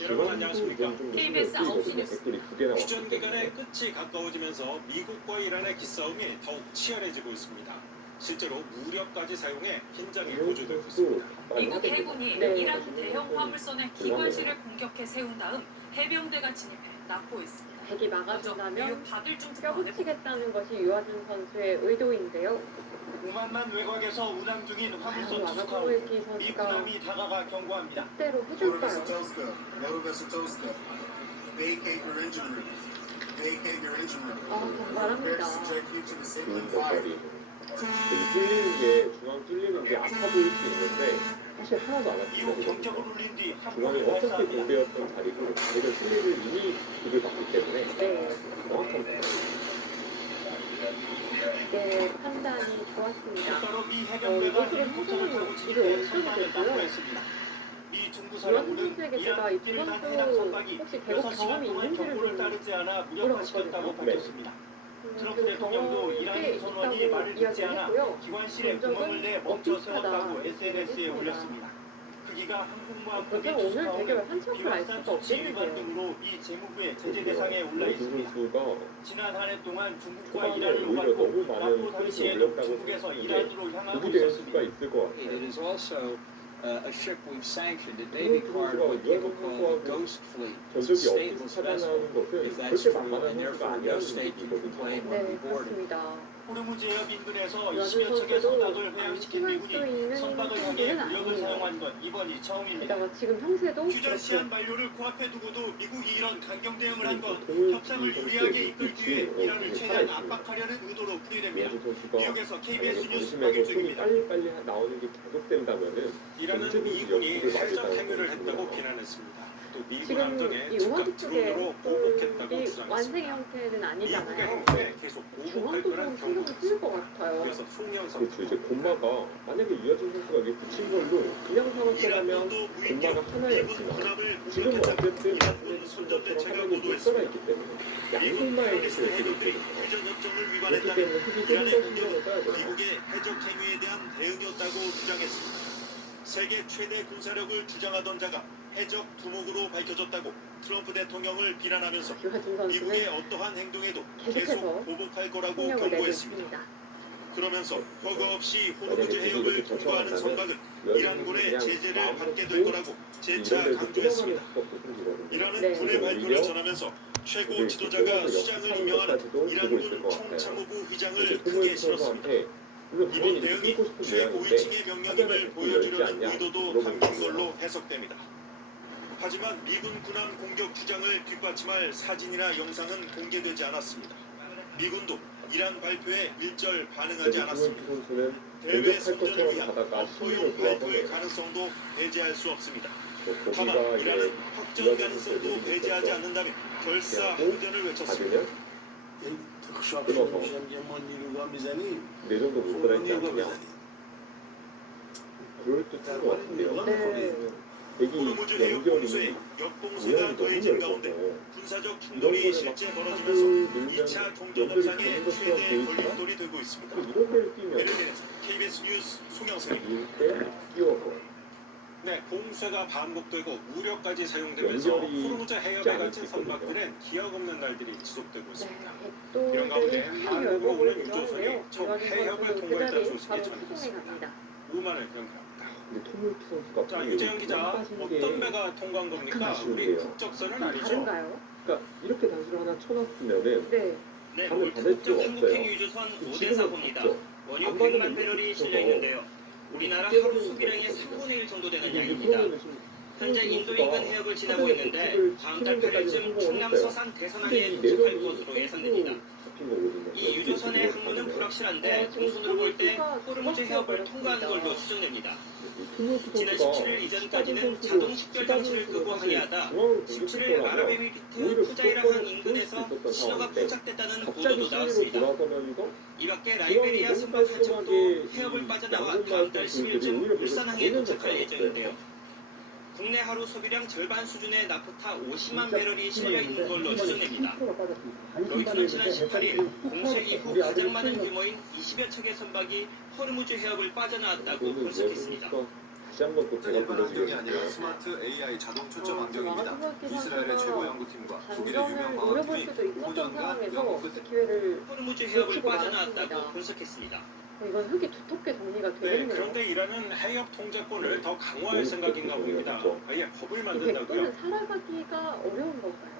여러분 안녕하십니까? KBS 9시 뉴스. 휴전 기간의 끝이 가까워지면서 미국과 이란의 기싸움이 더욱 치열해지고 있습니다. 실제로 무력까지 사용해 긴장이 고조되고 있습니다. 미국 해군이 이란 대형 화물선의 기관실을 공격해 세운 다음 해병대가 진입해 납포했습니다. 백이 막아준다면 받을 좀 껴붙이겠다는 것이 유아준 선수의 의도인데요. 오만만 외곽에서 운항 중인 화물선 막아주고 투스카우 있기 미 선수가 군함이 다가가 경고합니다. 뜻대로 해줄까요? 말합니다. 뚫리는 게 중앙 뚫리는 게 아파 보일 수 있는데 사실 하나도 안 이후 아프거든요. 경적을 울린 뒤 중앙이 항공을 어차피 발사합니다. 공배였던 자리고 자리를 슬립을 이미 구를 받기 때문에 네, 정확합니다. 네, 판단이 좋았습니다. 바로 미 해병대가 이것을 고성을 타고 이게 진입해 어떻게 선박을 됐고요? 납포했습니다. 미 유아준 중부사령부는 선수에게 제가 이란 이 띠를 단 선수 해당 선박이 혹시 배구 6시간 경험이 동안 있는지를 경고를 좀 따르지 않아 무력화시켰다고 물어봤거든요. 밝혔습니다. 트럼프 대통령도 이란 선원이 말을 듣지 않아 기관실에 구멍을 내 멈춰 세웠다고 SNS에 올렸습니다. 크기가 한국모함 그래서 크기 오늘 대결 한참을 알 비확산 수가 조치 위반 없겠는데요. 등으로 이 재무부의 제재 대상에 올라 모든 있습니다. 선수가 지난 한 해 동안 중국과 초반에 이란을 오히려 오갔고 너무 많은 납포 포인트를 당시에도 올렸다고 중국에서 생각하는데 이란으로 향하고 독이 될 수가 있었습니다. 있을 것 It 같아요. is also a ship we've sanctioned. The 그리고 Navy acquired what people call the Ghost Fleet. It's a 전적이 stateless 없이 vessel, 살아나오는 것은 if that's 절대 true, 만만한 and 선수가 therefore no 아니라는 state can 얘기거든요. complain when 네, reboarded. 그렇습니다. 호르무즈 해협 인근에서 유아준 20여 척의 선수도 선박을 회항시킨 안심할 수 미군이 있는 선박을 향해 상태는 무력을 아니에요. 사용한 건 이번이 처음입니다. 게다가 지금 형세도 휴전 시한 그렇고 만료를 코앞에 두고도 미국이 이런 강경 대응을 한 건 공을 협상을 이 유리하게 선수의 이끌기 위해 위치에 이란을 최대한 살아있습니다. 압박하려는 의도로 풀이됩니다. 유아준 선수가 뉴욕에서 KBS 만약에 뉴스 방심해서 손이 박일중입니다. 빨리빨리 나오는 게 계속된다면은 이란은 언제든지 미군이 역습을 해적 맞을 행위를 가능성이 했다고 있습니다. 비난했습니다. 또 미군 지금 함정에 이 즉각 오마주 쪽의 드론으로 보복했다고 이 완성의 주장했습니다. 형태는 미국의 아니잖아요. 행동에 계속 보복할 중앙도 거란 좀 신경을 경고를 쓸 것 같아요. 그래서 총영성 그렇죠. 이제 곰마가 만약에 유아준 선수가 여기 붙인 걸로 그냥 상황이라면 이란군도 곰마가 무인기로 하나였지만 미군 군함을 지금은 공격했다고 어쨌든 이란군 선전대체가 화면이 보도했습니다. 있기 때문에 미국 양분마의 테러리스트 기술을 해병들이 쓰고 있거든요. 휴전 협정을 그렇기 위반했다면 때문에 흑이 이란의 좀더 신경을 공격은 써야 돼요. 미국의 해적 행위에 대한 대응이었다고 주장했습니다. 세계 최대 군사력을 주장하던 자가 해적 두목으로 밝혀졌다고 트럼프 대통령을 비난하면서 유아준 미국의 선수는 어떠한 행동에도 계속해서 계속 보복할 거라고 폭력을 내고 경고했습니다. 있습니다. 그러면서 허가 없이 만약에 호르무즈 미국이 해협을 이렇게 통과하는 젖혀간다면 선박은 이란군의 제재를 받게 될 거라고 재차 이런 데서 강조했습니다. 뚫어가는 수가 생기거든요. 이란은 네. 군의 발표를 오히려 전하면서 최고 이게 지도자가 뚫어서 수장을 역사하는 임명하는 것까지도 보고 있을 이란군 것 같아요. 총참모부 이제 휘장을 크게 토모이 실었습니다. 선수한테 물론 이번 본인이 대응이 이기고 싶은 최고위층의 모양인데 명령임을 하자는 보여주려는 열지 않냐, 의도도 물어보는 담긴 거예요. 걸로 해석됩니다. 하지만 미군 군함 공격 주장을 뒷받침할 사진이나 영상은 공개되지 않았습니다. 미군도 이란 발표에 일절 반응하지 않았습니다. 선수는 대회 공격할 선전을 것처럼 위한 가다가 허용 심리를 발표의 놓아서 가능성도 배제할 수 없습니다. 거기가 다만 이제 이란은 확정 가능성도 배제하지 않는다면 결사 그래갖고 후전을 외쳤습니다. 받으면 내 정도 못 들어있지 않느냐 그럴듯한 것 같은데요. 네. 여기 호르무즈 해협 공수에 연결이 역공세가 모양이 너무 더해진 가운데 넓어서 군사적 이런 충돌이 거를 막 실제 하고 벌어지면서 늘면 2차 종전 연결이 협상의 되는 것처럼 최대 보이지만 걸림돌이 되고 있습니다. 또 이런 데를 뛰면 베를린에서 KBS 뉴스 송영석입니다. 이때 끼워서 네, 공세가 반복되고 무력까지 사용되면서 연결이 호르무즈 해협에 쉽지 않을 갇힌 수 있거든요. 선박들은 기억 없는 날들이 지속되고 네, 있습니다. 이런 백돌들이 가운데 크게 한국으로 열고 오는 보이기도 유조선이 하는데요. 첫 유아준 해협을 선수 그 통과했다는 자리 소식이 바로 전해졌습니다. 수송해 갑니다. 우만을 경합니다. 근데 토모유키 선수가 자, 유재영 기자, 어떤 배가 통과한 겁니까? 약간 우리 아쉬운데요. 국적선은 좀 아니죠? 다른가요? 그러니까 이렇게 단수를 하나 쳐놨으면은 네. 네, 밤을 받을 multi국적 필요가 행복행 없어요. 유조선 지금은 오데사호입니다. 없죠. 원유 안 받으면 100만 배럴이 없어서 실려 있는데요. 우리나라 깨우는 하루 소비량의 거거든요. 3분의 1 정도 되는 이게 양입니다. 그러면은 지금 현재 토모유키 인도 선수가 인근 해역을 지나고 하늘의 있는데 백지를 다음 달 지키는 데까지 8일쯤 충남 성공을 서산 근데 대선항에 이 도착할 내력이 것으로 예상됩니다. 잡힌 거거든요. 이 유조선의 항로는 불확실한데 지금 공순으로 볼 때 토모유키가 호르무즈 해협을 통과하는 버렸습니다. 걸로 추정됩니다. 토모유키 지난 선수가 17일 이전까지는 시간 자동 선수로 식별 시간 장치를 선수로 끄고 사실 항해하다 중앙을 17일 공격했더라고요. 아랍에미리트 오히려 푸자이라 무조건 항 인근에서 쏠수 있었던 신호가 상황인데 포착됐다는 갑자기 보도도 수위로 나왔습니다. 돌아서면서 이 밖에 중앙이 라이베리아 너무 선박 한 척도 깔끔하게 해협을 이 빠져나와 양쪽만 다음 달 분들이 10일쯤 오히려 울산항에 보이는 도착할 것 예정인데요. 국내 하루 소비량 절반 수준의 나프타 50만 진짜 배럴이 실려 있는 걸로 추정됩니다. 로이터는 로이터는 지난 18일 공세 이후 가장 많은 규모인 20여 척의 선박이 호르무즈 해협을 빠져나왔다고 이거는 분석했습니다. 선수가 다시 한번 또 제가 일반 환경이 불러드리겠습니다. 아니라 스마트 AI 자동 초점 환경입니다. 이스라엘의 최고 연구팀과 독일의 장전을 유명 노려볼 방어팀이 수도 있었던 5년간 상황에서 연구 끝에 기회를 호르무즈 해협을 놓치고 빠져나왔다고 말았습니다. 분석했습니다. 이건 흙이 두텁게 정리가 네, 되겠네요. 그런데 이란은 해협 통제권을 더 강화할 생각인가 봅니다. 아예 법을 이 만든다고요? 백도는 살아가기가 어려운 건가요?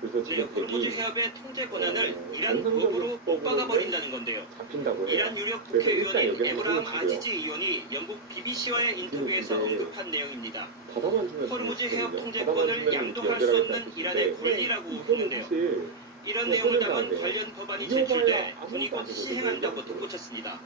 그래서 네, 지금 호르무즈 대기 해협의 통제 권한을 이란 법으로 못 박아버린다는 건데요. 잡힌다고 해요. 이란 유력 그래서 일단 국회의원인 여기는 에브라함 호르무즈고요. 아지지 의원이 영국 BBC와의 인터뷰에서 근데 언급한 내용입니다. 바다만 주면 호르무즈 해협 되거든요. 통제권을 바다만 주면 양도할 수 연결하겠다는 없는 뜻인데 이란의 권리라고 이거는 했는데요. 사실 이런 내용을 담은 관련 법안이 제출돼 군이 곧 시행한다고 덧붙였습니다.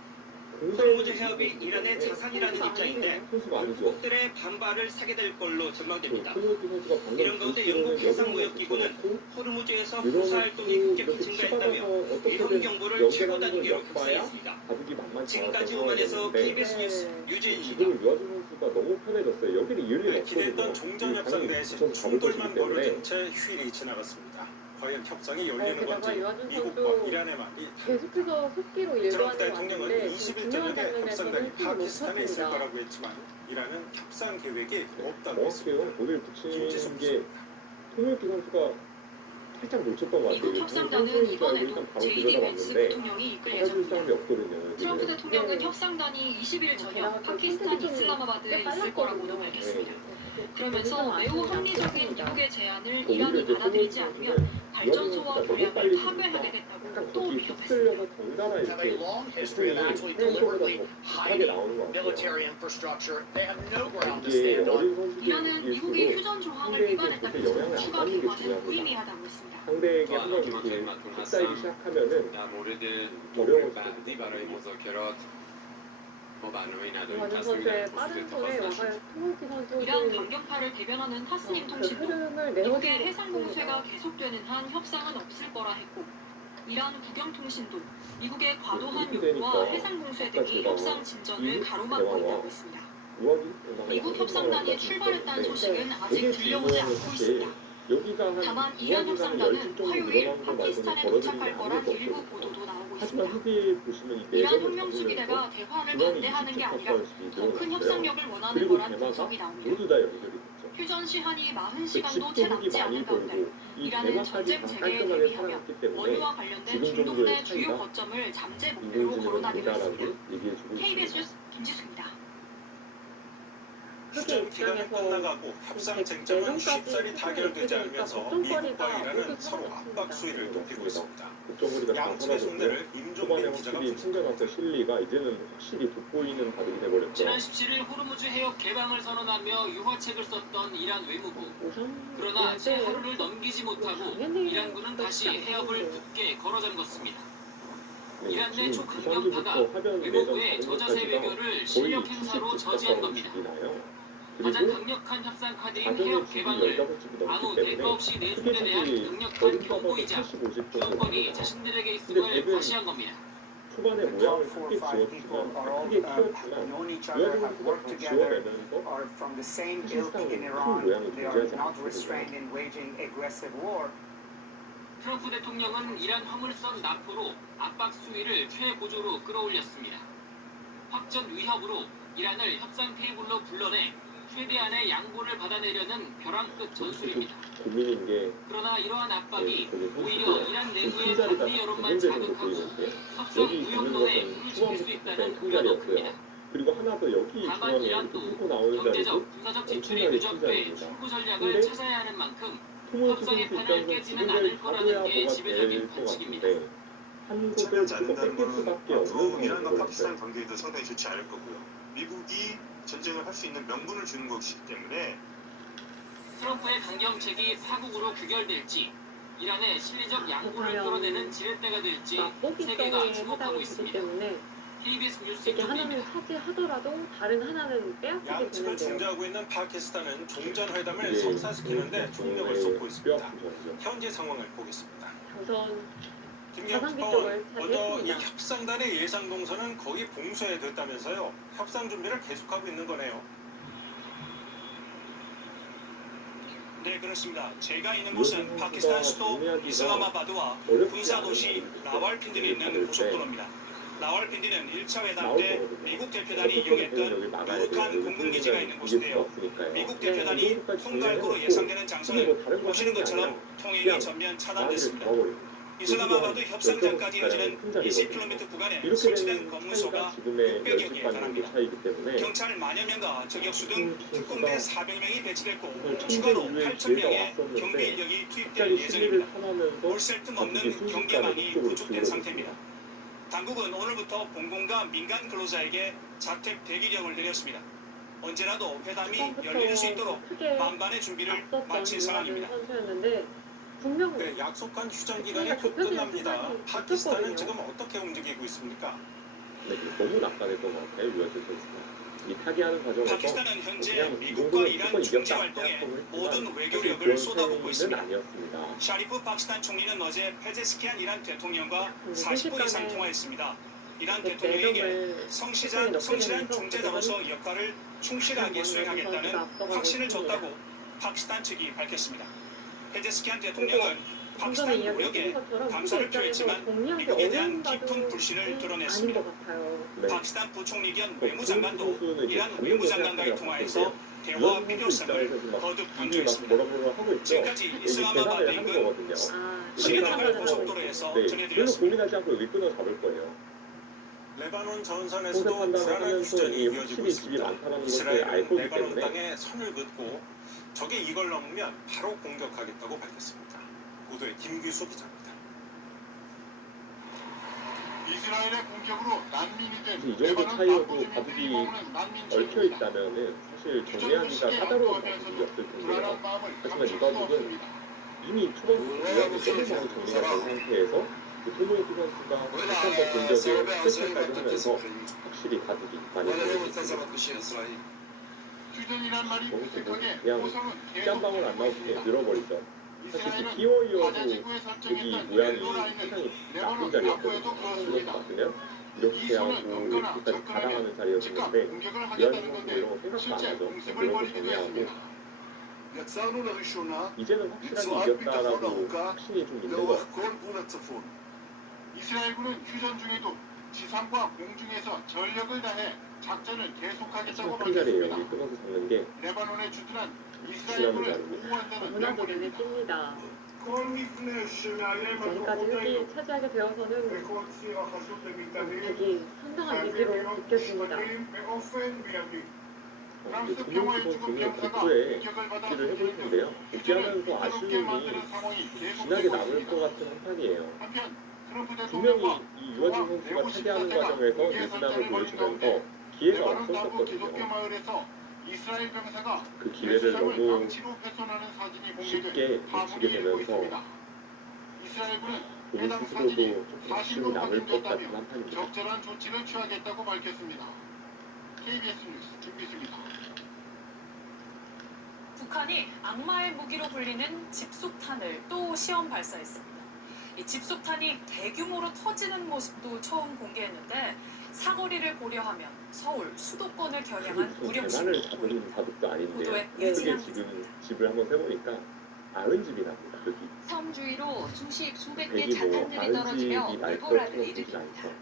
호르무즈 해협이 이란의 자산이라는 입장인데 선수가 아니죠. 영국들의 반발을 사게 될 걸로 전망됩니다. 손흥민 선수가 방금 이런 가운데 영국 해상무역기구는 호르무즈에서 부사 활동이 급격히 증가했다며 위험 경보를 최고 단계로 격상했습니다. 지금까지 오만에서 KBS 뉴스 유재인입니다. 지금 유아준 선수가 너무 편해졌어요. 여기는 이을 일 네, 없거든요. 기대했던 종전 협상 대신 충돌만 벌어진 채 휴일이 지나갔습니다. 과연 협상이 열리는 게다가 건지 유아준 미국과 선수 이란의 말이 계속해서 속기로 일관을 트럼프 대통령은 왔는데 20일 중요한 저녁에 장면에서는 협상단이 힘을 파키스탄에 있을 놓쳤습니다. 거라고 했지만 이란은 협상 계획이 없다고 정확해요. 했습니다. 거기를 붙이는 김지숙 게 기자입니다. 통일기 선수가 살짝 놓쳤던 것 같아요. 미국 협상단은 이번에도 JD 벤스 부통령이 이끌 받아줄 사람이 예정입니다. 없거든요. 트럼프 여기는. 대통령은 네. 협상단이 20일 저녁 게다가 파키스탄 좀 이슬라마바드에 꽤 있을 거라고도 빨랐거든요. 밝혔습니다. 네. 그러면서 매우 합리적인 미국의 제안을 오히려 이란이 이제 받아들이지 통일기 않으면 선수는 발전소와 너무 조약을 빨리 파괴하게 약간 된다고 또 거기 위협했습니다. 휩쓸려서 덩달아 이렇게 대통령이 생각보다 더 급하게 나오는 것 같아요. 이게 어린 이란은 미국이 선수들일수록 휴전 조항을 상대에게 위반했다고 그렇게 영향을 해서 안 추가 받는 게 비관은 중요합니다. 무의미하다고 했습니다. 상대에게 한번 이렇게 휩싸이기 시작하면은 در مورد 어려워질 بعدی برای مذاکرات ما برنامه‌ای نداریم. 유아준 تصمیمی 선수의 در 빠른 خصوص 손에 اتخاذ نشد. 와가 통일기 이란 선수는 강경파를 대변하는 타스님 그 통신도 흐름을 미국의 내어주는 해상 공세가 계속되는 한 협상은 없을 거라 했고 이란 국영통신도 미국의 과도한 요구와 해상 공세 등이 협상 진전을 가로막고 있다고 했습니다. 미국 협상단이 출발했다는 소식은 아직 들려오지 않고 있습니다. 다만 이란 협상단은 화요일 파키스탄에 도착할 거란 일부 보도도 나오고 있습니다. 이란 혁명수비대가 대화를 반대하는 게 아니라 더 큰 협상력을 원하는 거란 분석이 나옵니다. 모두 다 여기저기 있죠. 휴전 시한이 40시간도 집중력이 채 남지 많이 않은 가운데 돌고 이 이란은 대마까지 전쟁 다 재개에 깔끔하게 대비하며 살아났기 때문에 원유와 관련된 지금 중동 정도의 내 주요 차이가 거점을 잠재 목표로 인공지능을 거론하기로 모자라고 했습니다. 얘기해주고 KBS 있습니다. 뉴스 김지수입니다. 휴전 기간이 끝나가고 협상 쟁점은 쉽사리 타결되지 않으면서 미국과 이란은 서로 압박 수위를 높이고 있습니다. 국정거리가 다 양측의 사라졌고 속내를 초반에 임종빈 기자가 확실히 챙겨놨던 실리가 이제는 확실히 돋보이는 바둑이 돼버렸죠. 지난 17일 호르무즈 해협 개방을 선언하며 유화책을 썼던 이란 외무부. 그러나 채 하루를 넘기지 못하고 이란군은 다시 해협을 굳게 걸어 잠궜습니다. 이란 내 초강경파가 외무부의 저자세 외교를 실력 행사로 저지한 겁니다. 가장 강력한 협상 카드인 해협 개방을 아무 대가 없이 내준 데 대한 강력한 경고이자 주도권이 자신들에게 있음을 과시한 겁니다. 초반에 모양을 크게 지어주지만 크게 키웠지만 유아준 선수가 다 지워내면서 사실상 큰 모양이 존재하지 않거든요. 트럼프 대통령은 이란 화물선 납포로 압박 수위를 최고조로 끌어올렸습니다. 확전 위협으로 이란을 협상 테이블로 불러내 최대한의 양보를 받아내려는 벼랑 끝 전술입니다. 고민인 게 그러나 이러한 압박이 네, 오히려 이란 내부의 반대 여론만 자극하고 협상 무역론에 불을 지필 수 있다는 우려도 큽니다. 그리고 하나 더 여기 다만 중앙에 이란도 뚫고 나오는 자리도 경제적, 군사적 지출이 엄청나게 누적돼 큰 출구 전략을 근데 찾아야 하는 만큼 토모스 협상의 선수 판을 입장에서 깨지는 지금을 않을 거라는 게 가져야 뭐가 지배적인 될 것 관측입니다. 같은데 한 곳을 참여하지 조금 않는다는 뺏길 것은 수밖에 앞으로 없는 이란과 상황인 파키스탄 거죠. 관계도 상당히 좋지 않을 거고요. 미국이 전쟁을 할 수 있는 명분을 주는 것이기 때문에 트럼프의 강경책이 파국으로 규결될지 이란의 실리적 양보를 그렇다면 끌어내는 지렛대가 될지 세계가 맛보기성에 주목하고 해당이 되기 있습니다. 때문에 KBS 뉴스 이렇게 하나는 김종민입니다. 차지하더라도 다른 하나는 빼앗기게 양측을 되는데요. 중재하고 있는 파키스탄은 종전회담을 이게 성사시키는데 총력을 쏟고 있습니다. 뼈아픈 전이죠. 현지 상황을 보겠습니다. 우선 김경수 가상기 의원, 쪽을 먼저 이 차지했습니다. 협상단의 예상 동선은 거의 봉쇄됐다면서요. 협상 준비를 계속하고 있는 거네요. 네 그렇습니다. 제가 있는 곳은 파키스탄 수도 이슬라마바드와 군사 도시 라왈핀드에 있는 고속도로입니다. 라왈핀디는 1차 회담 때 미국 대표단이 이용했던 미국한 공군기지가 있는 곳인데요. 미국 대표단이 통과할 거로 예상되는 장소는 보시는 것처럼 통행이 전면 차단됐습니다. 이슬라마바드 협상장까지 이어지는 20km 구간에 설치된 검문소가 600여 개에 달합니다. 경찰 만여 명과 저격수 등 특공대 400명이 배치됐고 추가로 8,000명의 경비 인력이 투입될 예정입니다. 올 새 틈 없는 경계망이 구축된 상태입니다. 당국은 오늘부터 공공과 민간 근로자에게 자택 대기령을 내렸습니다. 언제라도 회담이 열릴 수 있도록 만반의 준비를 마친 상황입니다. 네, 약속한 휴전 기간이 곧 끝납니다. 파키스탄은 지금 어떻게 움직이고 있습니까? 네, 너무 낙관했던 것 같아요, 유아진 선수가. 이 타기하는 과정에서 파키스탄은 현재 미국과 이란 중재 활동에 모든 외교력을 쏟아붓고 있습니다. 샤리프 파키스탄 총리는 어제 페제스키안 이란 대통령과 40분 이상 통화했습니다. 이란 대통령에게 성실한 중재자로서 역할을 충실하게 수행하겠다는 확신을 줬다고 파키스탄 측이 밝혔습니다. 페제스키안 대통령은 파키스탄 노력에 감사를 표했지만 미국에 대한 깊은 불신을 드러냈습니다. 파키스탄 부총리 겸 외무장관도 이란 외무장관과의 통화에서 대화 필요성을 거듭 강조했습니다. 지금까지 이슬라마바드 인근 시리나갈 고속도로에서 전해드렸습니다. 고민하지 않고 여기 끊어 잡을 거예요. 레바논 전선에서도 불안한 휴전이 이어지고 있습니다. 이스라엘은 레바논 땅에 선을 긋고 적이 이걸 넘으면 바로 공격하겠다고 밝혔습니다. 보도에 김규수 기자입니다. 이스라엘의 공격으로 난민이 된 이 정도 차이여도 바둑이 얽혀 있다면은 사실 정리하기가 까다로운 바둑이었을 텐데요. 하지만 이 바둑은 이미 초반 구간이 너무 많이 정리가 된 상태에서 토모유키 선수가 다시 한번 공격에 스페셜까지 하면서 확실히 바둑이 많이 걸리고 있습니다. 휴전이란 말이 무색하게 그냥 보상은 한 방울 안 나오게 늘어버리죠. 사실 키워이어도 여기 모양이 상당히 나쁜 자리였거든요. 그것도 맞으면 이렇게 하고 이렇게까지 자랑하는 자리였는데 유한진 선수 이런 거 생각도 안 하죠. 그런 거 정리하고 이제는 확실하게 이겼다라고 확신이 좀 있는 것 같아요. 이스라엘군은 휴전 중에도 지상과 공중에서 전력을 다해 작전을 계속하겠다고 자리예요. 밝혔습니다. 여기 끊어서 잡는 게 레바논에 주둔한 이스라엘군을 보호한다는 명분입니다. 뜹니다. 전까지 흙이 차지하게 되어서는 되게 상당한 위기로 느껴집니다. 프랑스 조명수 평화의 죽은 선수는 병사가 복구에 공격을 받아 복귀를 해볼 텐데요. 복귀하면서 아쉬움이 지나게 남을 것 같은 한판이에요. 한편 트럼프 분명히 대통령과 이 유아진 선수가 타기하는 과정에서 내신함을 보여주면서 기회가 레바논 남부 기독교 없었었거든요. 마을에서 이스라엘 병사가 그 기회를 너무 강치로 훼손하는 사진이 쉽게 공개돼 놓치게 파문이 일고 되면서 있습니다. 이스라엘군은 본인 해당 스스로도 사진이 조금 아쉬움이 사실로 남을 것 같은 확인됐다며 한판입니다. 적절한 조치를 취하겠다고 밝혔습니다. KBS 뉴스 김비수입니다. 북한이 악마의 무기로 불리는 집속탄을 또 시험 발사했습니다. 이 집속탄이 대규모로 터지는 모습도 처음 공개했는데 사거리를 고려하면 서울 수도권을 겨냥한 무력 대만을 시위가 보입니다. 잡은 바둑도 아닌데 보도에 크게 예진양 지금 집을 한번 세보니까 90집이 납니다. 여기 섬 주위로 수십 수백 대 여기 뭐 자탄들이 떨어지며 90집이 날 물보라를 것처럼 보지 일으킵니다. 않죠.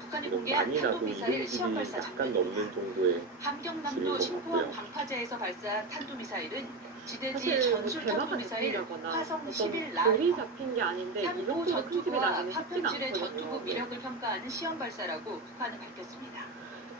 북한이 지금 공개한 많이 나도 탄도미사일 시험 발사 200집이 약간 장면입니다. 넘는 정도의 함경남도 줄인 것 신포항 같고요. 방파제에서 발사한 탄도미사일은 지대지 사실 전술 대마가 탄도미사일 잡힌다거나 화성 어떤 11 돌이 라이터 잡힌 게 아닌데 이 산포 정도 큰 집이 전투부와 나기는 쉽지가 파편질의 전투부 않거든요. 위력을 평가하는 시험 발사라고 북한은 밝혔습니다.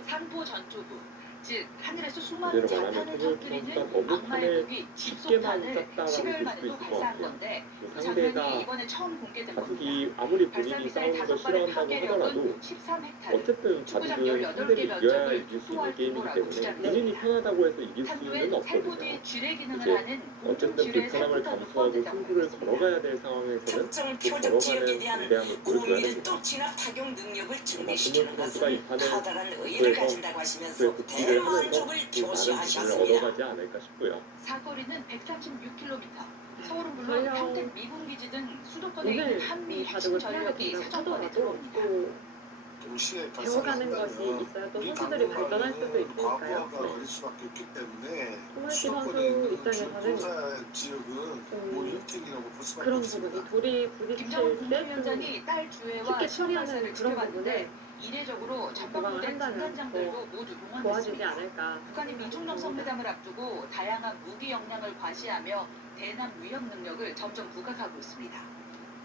산포 전투부, 즉 하늘에서 수많은 그대로 말하면 자탄을 토모유키 터뜨리는 선수가 너무 악마의 판에 무기 쉽게만 집속탄을 짰다라고 10여 일 볼 수도 만에도 있을 것 발사한 같아요. 건데 그 상대가 장면이 이번에 처음 공개된 겁니다. 바둑이 아무리 발사 본인이 미사일 싸우는 걸 5발의 싫어한다고 파괴력은 하더라도 13헥타르, 어쨌든 축구장 바둑은 18개 상대를 이겨야 면적을 이길 수 확보할 있는 게임이기 규모라고 때문에 주장했습니다. 본인이 편하다고 해서 이길 수는 탄두엔 없거든요. 살포지 쥐레 기능을 이제 하는 공중 어쨌든 쥐레 불편함을 살포탄도 감수하고 포함된다고 승부를 밝혔습니다. 걸어가야 될 상황에서는 특정 그 표적 지역에 걸어가는 대한 담대함을 보여줘야 고밀 됩니다. 또 진압 타격 능력을 아마 증대시키는 김문수 선수가 이 것은 판을 커다란 의의를 그래서 가진다고 하시면서 그 복귀를 하면서 대만족을 그 많은 부분을 표시하셨습니다. 얻어가지 않을까 싶고요. 사거리는 136km. 서울은 물론 저희가 평택 미군기지 등 수도권에 오늘 있는 한미 이 핵심 바둑을 피하게 전력이 된다고 사정거리에 하더라도 들어옵니다. 또 동시에 배워가는 것이 있어야 또 선수들이 발전할 수도 있으니까요. 과부하가 걸릴 수밖에 없기 때문에 토모유키 선수 입장에서는 지역은 뭐 1등이라고 볼 수밖에 그런 없습니다. 부분이 돌이 김정은 부딪힐 때 국무위원장이 딸 주애와 쉽게 시험 발사를 처리하는 그런 부분에 지켜봤는데 이례적으로 전방부대 군단장들도 모두 도와주지 동원됐습니다. 않을까. 북한이 미중정 성회담을 앞두고 다양한 무기 역량을 과시하며 대남 위협 능력을 점점 부각하고 있습니다.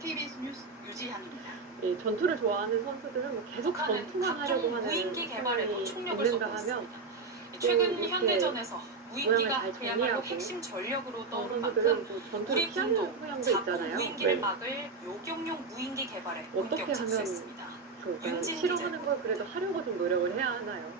KBS 뉴스 유지향입니다. 이 전투를 좋아하는 선수들은 뭐 계속 북한은 전투만 하려고 각종 하는 무인기 개발에도 사람이 총력을 있는가 쏟고 하면 있습니다. 최근 이렇게 현대전에서 무인기가 잘 그야말로 정리하고 핵심 전력으로 떠오른 선수들은 만큼 또 전투를 우리 피하는 군도 소양도 자국 있잖아요. 무인기를 네. 막을 요격용 무인기 개발에 어떻게 본격 하면 착수했습니다. 그러니까 윤진 싫어하는 걸 그래도 하려고 좀 노력을 해야 하나요?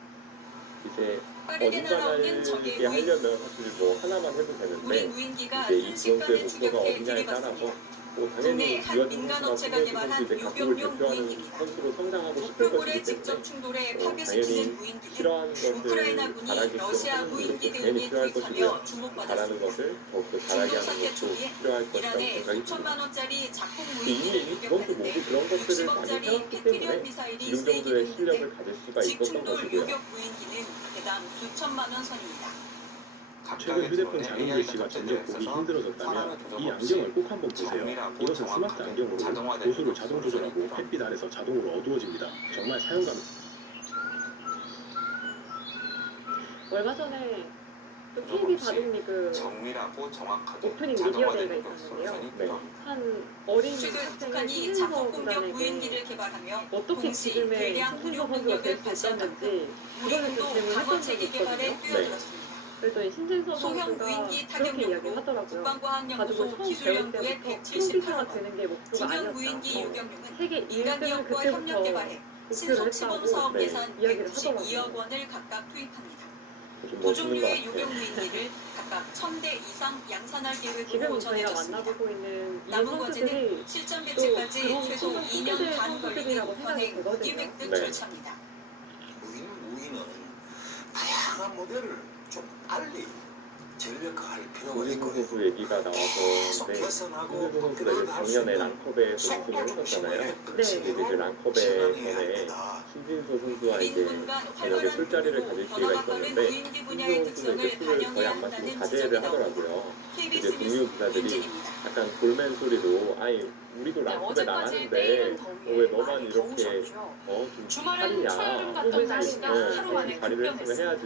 이제 빠르게 날아오는 어딘가를 적의 이렇게 무인. 하려면 사실 뭐 하나만 해도 우리 되는데 무인기가 이제 이 순식간에 지원구의 목표가 추격해 어디냐에 따라서 들이받습니다. 뭐 국내 당연히 한 유아진 민간 선수나 업체가 손흥민 개발한 선수 이제 각국을 요격용 대표하는 무인기입니다. 선수로 성장하고 싶을 목표물의 것이기 직접 때문에 충돌에 당연히 파괴시키는 무인기는 싫어하는 것을 우크라이나군이 잘하게끔 러시아 하는 무인기 것도 괜히 대응에 필요할 투입하며 것이고요. 잘하는 주목받았습니다. 것을 더욱더 잘하게 하는 중동사태 것도 초기에 필요할 것이라고 이란에 생각이 수천만 듭니다. 원짜리 작품 이미 무인기를 이 선수 요격했는데 모두 그런 것들을 많이 60억짜리 해왔기 패트리엇 때문에 미사일이 지금 쓰이기도 정도의 했는데 실력을 가질 수가 있었던 직충돌 것이고요. 요격 무인기는 대당 수천만 원 선입니다. 최근 휴대폰 작은 글씨가 점점 보기 힘들어졌다면 이 안경을 꼭 한번 보세요. 이것은 스마트 안경으로 도수를 자동 조절하고 햇빛 아래서 자동으로 어두워집니다. 정말 사용감. 얼마 전에 또 KB 바둑리그 정밀하고 정확하게 오프닝 미디어 대회가 있었는데요. 한 어린 최근 학생의 북한이 신진서 자폭 공격 구단에게 무인기를 개발하며 어떻게 동시 지금의 대량 신진서 운용 선수가 될 능력을 수 과시한 만큼 있었는지 우리 그거를 좀 군도 질문했던 방어 적이 체계 개발에 있거든요. 뛰어들었습니다. 그랬더니 신진서 소형 선수가 무인기 그렇게 이야기를 타격용으로 하더라고요. 국방과학연구소 가지고 처음 배울 기술연구의 때부터 프로페셔널 178억 되는 게 목표가 중형 아니었다. 무인기 요격용은 세계 민간 1등을 기업과 협력 그때부터 개발해 목표를 신속시범 했다고 사업 예산 이야기를 192억 하더라고요. 원을 각각 투입합니다. 좀 두 멋있는 것 종류의 같아요. 요격 무인기를 각각 1000대 이상 양산할 계획으로 지금 저희가 전해졌습니다. 만나보고 있는 이 남은 과제는 선수들이 실전 또 배치까지 그런 최소 소년 2년 선수들의 반 걸리는 선수들이라고 생각이 현행 무기 되거든요. 획득 네. 절차입니다. 우리는 다양한 모델을 좀 빨리 전력화할 필요가 신진서 있고 선수 얘기가 계속 나와서인데 개선하고 신진서 선수가 이제 업그레이드 할수 작년에 있는 랑컵에서 속도 우승을 중심의 했었잖아요. 그런 네. 근데 이제 그 랑컵에 진행해야 전에 합니다. 신진서 선수와 이제 민군간 저녁에 활발한 술자리를 군으로 가질 기회가 변화가 빠른 있었는데 무인기 분야의 신진서 선수는 특성을 이제 술을 거의 반영해야 안 마시고 한다는 가재를 지적이 나옵니다. 하더라고요. KBS 이제 동료 뉴스 기자들이 윤진입니다. 약간 골맨 소리로 아이 우리도 네, 랑컵에 어제까지 나가는데 때이른 더위에 왜 너만 많이 이렇게 더우셨죠. 좀 주말엔 차리냐 초여름 같던 날씨가 하루 만에 자리를 했으면 급변했습니다. 해야지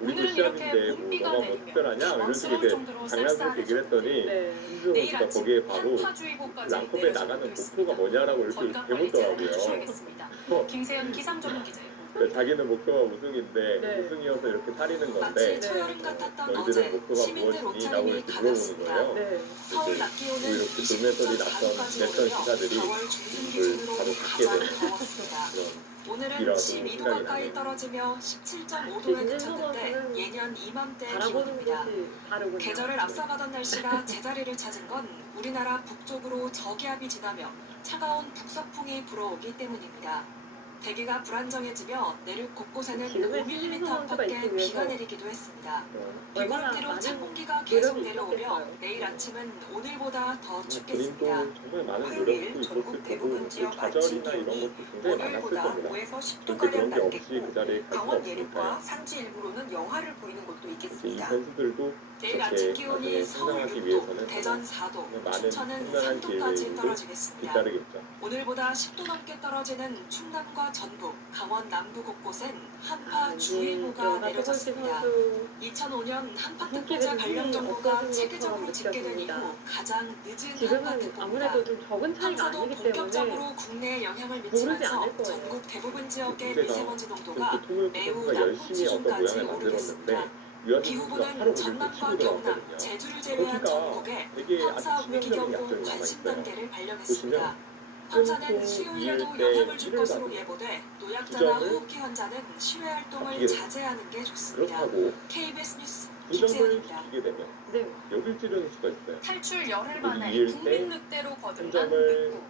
우리도 오늘은 이렇게 시합인데 뭐 봄비가 너만 뭐 내리며 특별하냐 이런 당황스러울 식의 정도로 장난스럽게 얘기를 했더니 네. 신진서 내일 선수가 아침 거기에 바로 한파주의보까지 랑컵에 내려져 나가는 오고 있습니다. 목표가 뭐냐라고 이렇게 건강 관리 잘 대묻더라고요. 해주셔야겠습니다. 김세현 기상 전문 기자입니다. 자기는 목표가 우승인데 네. 우승이어서 이렇게 타리는 마치 건데 초여름 같았던 너희들의 어제 목표가 시민들 무엇이니? 라고 옷차림이 이렇게 물어보는 가볍습니다. 거예요. 네. 서울 낮 기온은 이렇게 돌매설이 26.4도까지 냈던 오르며 기사들이 4월 중순 이걸 기준으로 바로 갖게 가장 되는 더웠습니다. 그런 오늘은 이라서 12도 생각이 가까이 나네요. 떨어지며 17.5도에 그쳤는데 선수는 예년 이맘때 바라보는 기온입니다. 것이 다르군요. 계절을 앞서가던 날씨가 제자리를 찾은 건 우리나라 북쪽으로 저기압이 지나며 차가운 북서풍이 불어오기 때문입니다. 대기가 불안정해지며 내륙 곳곳에는 지금의 5mm 선수가 안팎의 있기 위해서 비가 내리기도 했습니다. 얼마나 비구름뒤로 많은 찬 공기가 계속 노력이 내려오며 있었겠어요. 내일 아침은 오늘보다 더 본인도 춥겠습니다. 정말 많은 화요일 노력도 전국 있었을 대부분 거고 지역 또 좌절이나 아침 이런 기온이 것도 굉장히 많았을 오늘보다 겁니다. 5에서 절대 10도가량 그런 게 없이 낮겠고 그 자리에 갈 수가 강원 없으니까요. 내륙과 산지 일부로는 영하를 보이는 곳도 이제 이 있겠습니다. 선수들도 내일 아침 그렇게 기온이 나중에 서울 성장하기 6도, 위해서는 대전 정말 4도, 많은 춘천은 현명한 3도까지 길을 떨어지겠습니다. 뒤따르겠죠. 오늘보다 10도 넘게 떨어지는 충남과 전북, 강원 남부 곳곳엔 한파 주의보가 내려졌습니다. 2005년 한파특보자 발령 정보가 체계적으로 집계된 이후 가장 늦은 지금은 한파특보입니다. 아무래도 좀 적은 차이가 황사도 아니기 때문에 본격적으로 국내에 영향을 모르지 미치면서 않을 거예요. 전국 대부분 지역의 문제가 미세먼지 농도가 그렇게 통일 매우 선수가 나쁜 열심히 어떤 수준까지 모양을 오르겠습니다. 만들었는데 유아진 선수가 기후부는 하루 오늘 전남과 치고 경남, 들어왔거든요. 제주를 제외한 거기가 전국에 되게 황사 아주 위기경보 치명적인 약점이 관심 남아있어요. 단계를 발령했습니다. 보시면 황사는 끊고 수요일에도 이을 때 영향을 줄 일을 것으로 가지고 예보돼 노약자나 부정을 호흡기 환자는 시외 활동을 바뀌게 됩니다. 자제하는 게 좋습니다. 그렇다고 KBS 뉴스 부정을 김세현입니다. 지키게 되면 네. 여길 찌르는 수가 있어요. 탈출 열흘 만에 이을 때 국민 늑대로 거듭난 한점을 늑구.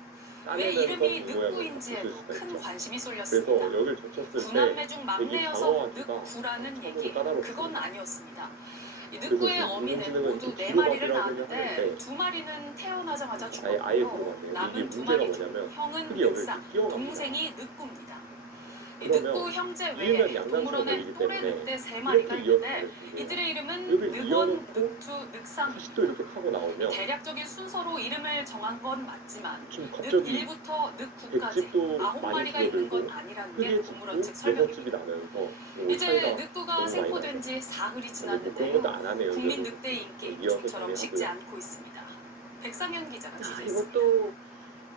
왜 이름이 따내면서 모양을 늑구인지에도 바꿀 수가 큰 있죠. 관심이 그래서 쏠렸습니다. 여길 젖혔을 구남매 때 중 되게 막내여서 방어하기가 늑구라는 얘기 까다롭습니다. 그건 아니었습니다. 이 그래서 늑구의 지금 어미는 인공지능은 모두 좀 4마리를 뒤로 낳았는데 하는데 2마리는 태어나자마자 아예 죽었고요. 들어갔네요. 이게 남은 문제가 2마리 중 뭐냐면 형은 크게 여기를 늑상, 끼워갑니다. 동생이 늑구입니다. 이 그러면 늑구 형제 이으면 외에 양단수가 동물원에 걸리기 또래 때문에 늑대 3마리가 이렇게 있는데 이어지는 이들의 이름은 여기 늑원, 이어놓고 늑투, 늑삼. 다시 또 이렇게 타고 나오면 대략적인 순서로 이름을 정한 건 맞지만 지금 늑 갑자기 1부터 늑 9까지 100집도 9마리가 많이 있는 건 줄어들고 아니라는 게 크게 동물원 측 짓고 6집이 설명입니다. 나면서 이제 늑구가 너무 많이 생포된 지 사흘이 그런 지났는데요. 것도 안 하네요. 국민 이거는. 늑대 인기 이어서 좀처럼 식지 진행하고요. 않고 있습니다. 백상현 기자가 아, 취재했습니다. 이것도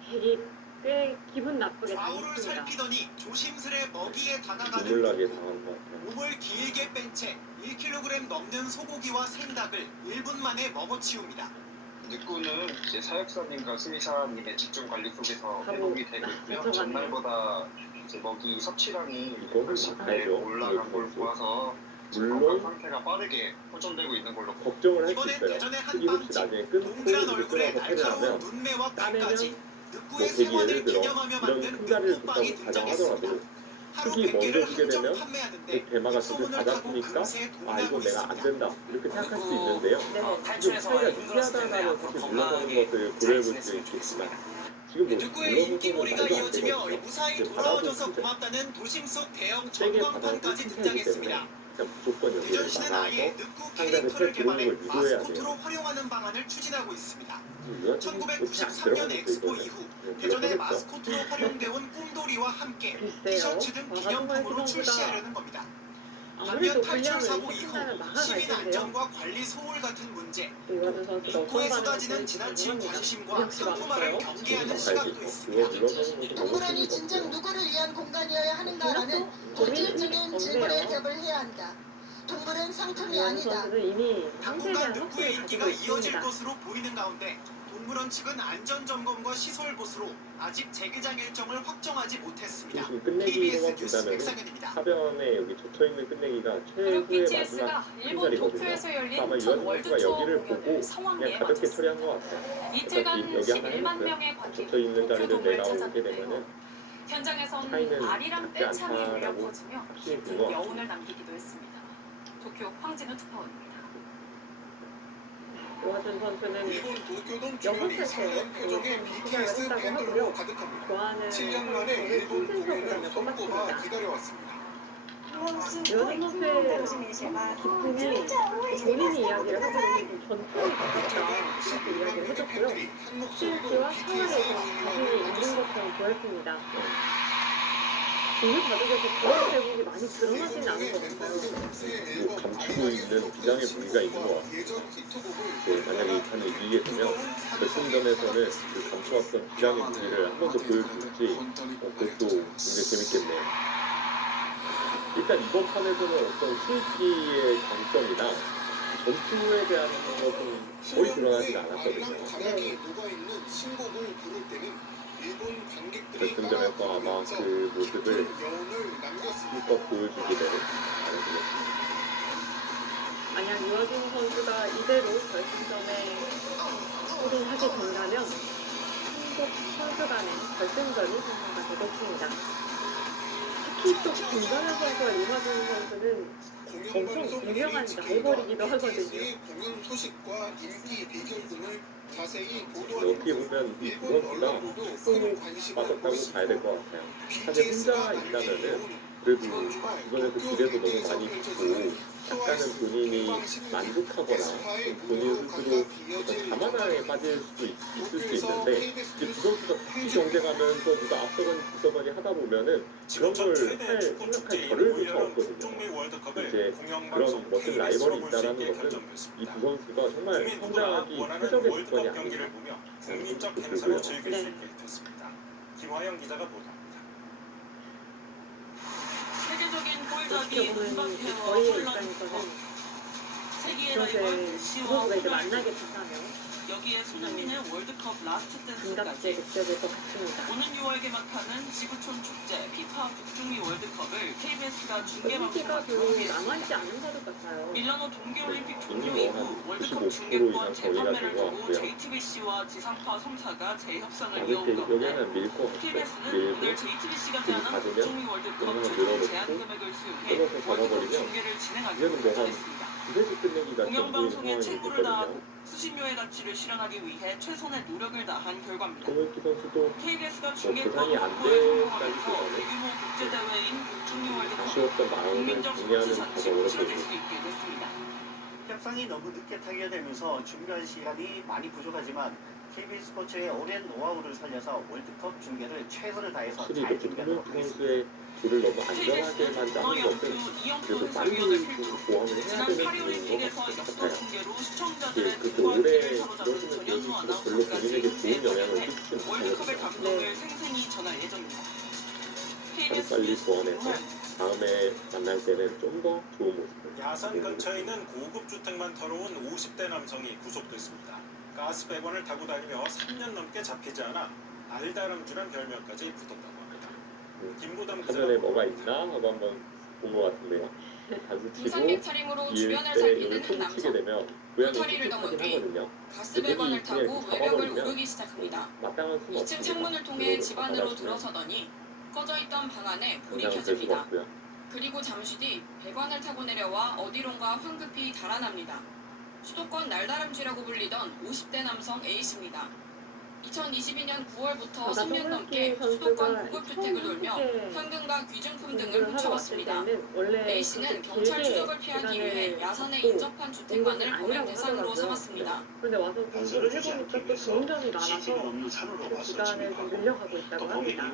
되게 꽤 기분 나쁘게 좌우를 당했습니다. 살피더니 조심스레 먹이에 다가가는 눈물나게 당한 것 같아요. 몸을 길게 뺀 채 1kg 넘는 소고기와 생닭을 1분 만에 먹어치웁니다. 늑구는 이제 사육사님과 수의사님의 집중 관리 속에서 하고 회복이 되고 있고요. 가져가네요. 전날보다 이제 먹이 섭취량이 이거는 80배 맞아요. 올라간 걸 이거 보아서 물론 건강 상태가 빠르게 호전되고 있는 걸로 걱정을 할 수 이번엔 있어요. 대전의 특히 혹시 나중에 한방집 끊고 동그란 이렇게 얼굴에 끊어서 날카로운 패를 하면 눈매와 따내면 귀까지 뭐 늑구의 되게 생활을 예를 들어 기념하며 이런 만든 큰 자를 늑구빵이 줬다고 등장했습니다. 가정하더라도 하루 흙이 100개를 먼저 주게 한정 되면 판매하는데 그 대마가 집을 입소문을 타고 닫았으니까 금세 아 동나고 이건 내가 안 있습니다. 된다 이렇게 생각할 수 있는데요. 지금 탈출해서 차이가 힘들었을 텐데 느끼하다라는 앞으로 사실 물러서는 건강하게 것을 잘 고려해 볼 수 지냈으면 있겠지만 좋겠습니다. 지금 뭐 늑구의 물러서는 인기몰이가 말도 안 이어지며 되거든요. 무사히 근데 돌아와줘서 받아도 고맙다는 도심 속 대형 세게 전광판까지 받아도 칭찬이기 등장했습니다. 때문에 그냥 무조건 여기를 대전시는 아예 막아서 늑구 상대방의 캐릭터를 패 들어오는 개발해 걸 유도해야 마스코트로 돼요. 활용하는 방안을 추진하고 있습니다. 1993년 1993년 엑스포 이후 대전의 마스코트로 활용되어 온 꿈돌이와 함께 티셔츠 등 기념품으로 출시하려는 겁니다. 반면 아무래도 탈출 분량을 사고 이후 시킨다면 나아갈 시민 텐데요. 안전과 관리 소홀 같은 문제, 이완주 선수가 늑구에 어떤 쏟아지는 반응을 지나친 보일지 관심과 궁금합니다. 상품화를 경계하는 시각도 있습니다. 동물원이 진정 누구를 위한 공간이어야 하는가라는 본질적인 질문에 답을 해야 한다. 동물은 상품이 이완주 아니다. 선수는 이미 당분간 한세대한 늑구의 확신을 인기가 가지고 이어질 있습니다. 것으로 보이는 가운데 동물원 측은 안전 점검과 시설 보수로 아직 재개장 일정을 확정하지 못했습니다. 지금 KBS 끝내기만 뉴스 본다면 백상현입니다. 하변에 여기 젖혀있는 끝내기가 그룹 최후의 BTS가 마지막 일본 순간이거든요. 도쿄에서 열린 아마 첫 이완주 월드 선수가 투어 여기를 공연을 보고 성황리에 그냥 가볍게 마쳤습니다. 처리한 것 같아요. 이틀간 어차피 여기 하나 11만 했어요. 명의 관객이 젖혀있는 자리를 도쿄돔을 내가 오게 찾았는데요. 되면은 현장에선 차이는 아리랑 작지 떼창이 울려 않다라고 퍼지며 확신이 든 깊은 것 같습니다. 여운을 남기기도 했습니다. 도쿄 황진우 특파원입니다. 이완주 선수는 일본 도쿄돔 영국 주변이 팬 성년 표정의 BTS 했다고 팬들로 하고요. 가득합니다. 좋아하는 7년 만에 선수를 일본 신진석으로 공연을 손꼽아 꼽았습니다. 기다려왔습니다. 이완주 선수의 기쁨이 본인이 이야기를 하기로는 좀 전통이 같았다 이렇게 이야기를 해줬고요. 실지와 하와이에서 자신이 있는 것처럼 보였습니다. 오늘 가족에서 그런 대목이 많이 드러나지는 않은 것 같아요. 뭐 감추고 있는 비장의 무기가 있는 것 같습니다. 만약에 이 판을 이기게 되면 결승전에서는 그 감춰왔던 비장의 무기를 한 번 더 보여줄지 그것도 굉장히 재밌겠네요. 일단 이번 판에서는 어떤 수익기의 강점이나 전투에 대한 것은 거의 드러나지 않았거든요. 가락이 녹아있는 신곡을 부를 때는 일본 관객들이 결승전에서 아마 그 모습을 여운을 남겼습니다. 힘껏 보여주게 되는 바람이겠습니다. 만약 이완주 선수가 이대로 결승전에 우승하게 된다면 한국 선수 간의 결승전이 성사가 되겠습니다. 특히 또 김선현 선수와 이완주 선수는 엄청 유명한 라이벌이기도 하거든요. 공연 소식과 인기 비결 등을 자세히 어떻게 보면 이 두 선수가 뽕을 빠졌다고 봐야 될 것 같아요. 사실 혼자 있다면은 그래도 주변에서 기대도 너무 많이 있고 약간은 본인이 만족하거나 좀 본인 스스로 어떤 자만함에 빠질 수 있을 수 있는데 이제 두 선수가 같이 경쟁하면서 누가 앞서가니 뒤서가니 하다 보면은 그런 걸 할 생각할 겨를조차 없거든요. 이제 그런 멋진 라이벌이 있다라는 것은 이 두 선수가 정말 성장하기 최적의 조건이 아닌가 국민적 생각이 행사로 들고요. 즐길 수 있게 됐습니다. 김화영 기자가 보도합니다. 세계적인 어떻게 골잡이 보면 음바페와 저희의 홀란드 입장에서는 세계의 그렇게 라이벌 두 메시와 선수가 이제 호날두 만나게 된다면 여기에 손흥민의 월드컵 라스트 반갑게 댄스까지 느껴질 것 같습니다. 오는 6월 개막하는 지구촌 축제 피파 북중미 월드컵을 KBS가 인기가 중계방송하기로 별로 합니다. 남아있지 않은 가족 같아요. 밀라노 동계올림픽 종료 이미 이후 한 월드컵 95% 중계권 이상 재판매를 저희가 두고 들어왔고요. JTBC와 지상파 3사가 재협상을 아직 이어온 가운데 여기는 밀 것 같아요. KBS는 밀고 오늘 JTBC가 제안한 받으면 북중미 월드컵 영상을 최종 밀어넣고 제한 금액을 수용해 끊어서 월드컵 잡아버리면 중계를 진행하기로 이제는 뭐한 결정했습니다. 주제식 끝내기가 전부인 공영방송에 상황이 책무를 됐거든요. 다하고 수신료의 가치를 실현하기 위해 최선의 노력을 다한 결과입니다. 송혁기 선수도 KBS가 부상이 중계권 안 확보에 성공하면서 됐다기보다는 대규모 국제대회인 북중미 월드컵 아쉬웠던 마음을 국민적 정리하는 스포츠 과정으로 잔치로 치러질 보입니다. 수 있게 됐습니다. 협상이 너무 늦게 타결되면서 준비할 시간이 많이 부족하지만 KBS 스포츠의 오랜 노하우를 살려서 월드컵 중계를 최선을 다해서 확실히 잘 이렇게 준비하도록 송혁기 하겠습니다. 선수의 둘을 너무 안전하게만 짜는 것은 그래도 빨리 보완을 해야 지난 되는 파리올림픽에서 부분인 것 역도 같아요. 중계로 시청자들의 그렇게 눈과 오래 귀를 사로잡은 이러시면 전현무 별로 아나운서까지 본인에게 좋은 영향을 대회에 끼치지는 월드컵의 못하거든요. 감동을 생생히 전할 예정입니다. KBS 빨리 뉴스 보완해서 김호연. 다음에 만날 때는 좀 더 좋은 모습을 야산 근처에 있는 고급 주택만 털어온 50대 남성이 구속됐습니다. 가스 배관을 타고 다니며 3년 넘게 잡히지 않아 알다람쥐란 별명까지 붙었다고 합니다. 김보담 기자가 화면에 뭐가 있나 하고 한번 본 것 같은데요. 단수 치고 등산객 차림으로 이을 주변을 때 살피는 이걸 한 톡 치게 남성. 되면 고양이 울타리를 넘은 톡하긴 뒤 하거든요. 가스 배관을 타고 외벽을 잡아버리면 오르기 시작합니다. 마땅한 수는 2층 없습니다. 창문을 통해 이거를 집 안으로 받아가시면 들어서더니 꺼져 있던 방 안에 불이 당장은 될 수가 켜집니다. 없고요. 그리고 잠시 뒤 배관을 타고 내려와 어디론가 황급히 달아납니다. 수도권 날다람쥐라고 불리던 50대 남성 A씨입니다. 2022년 9월부터 3년 넘게 수도권 고급주택을 돌며 현금과 귀중품 등을 훔쳐갔습니다. A씨는 경찰 추적을 피하기 위해 야산에 인접한 주택만을 범행 대상으로 삼았습니다. 근데 와서 공부를 해보니까 또 좋은 점이 많아서 그 기간을 좀 늘려가고 있다고 합니다.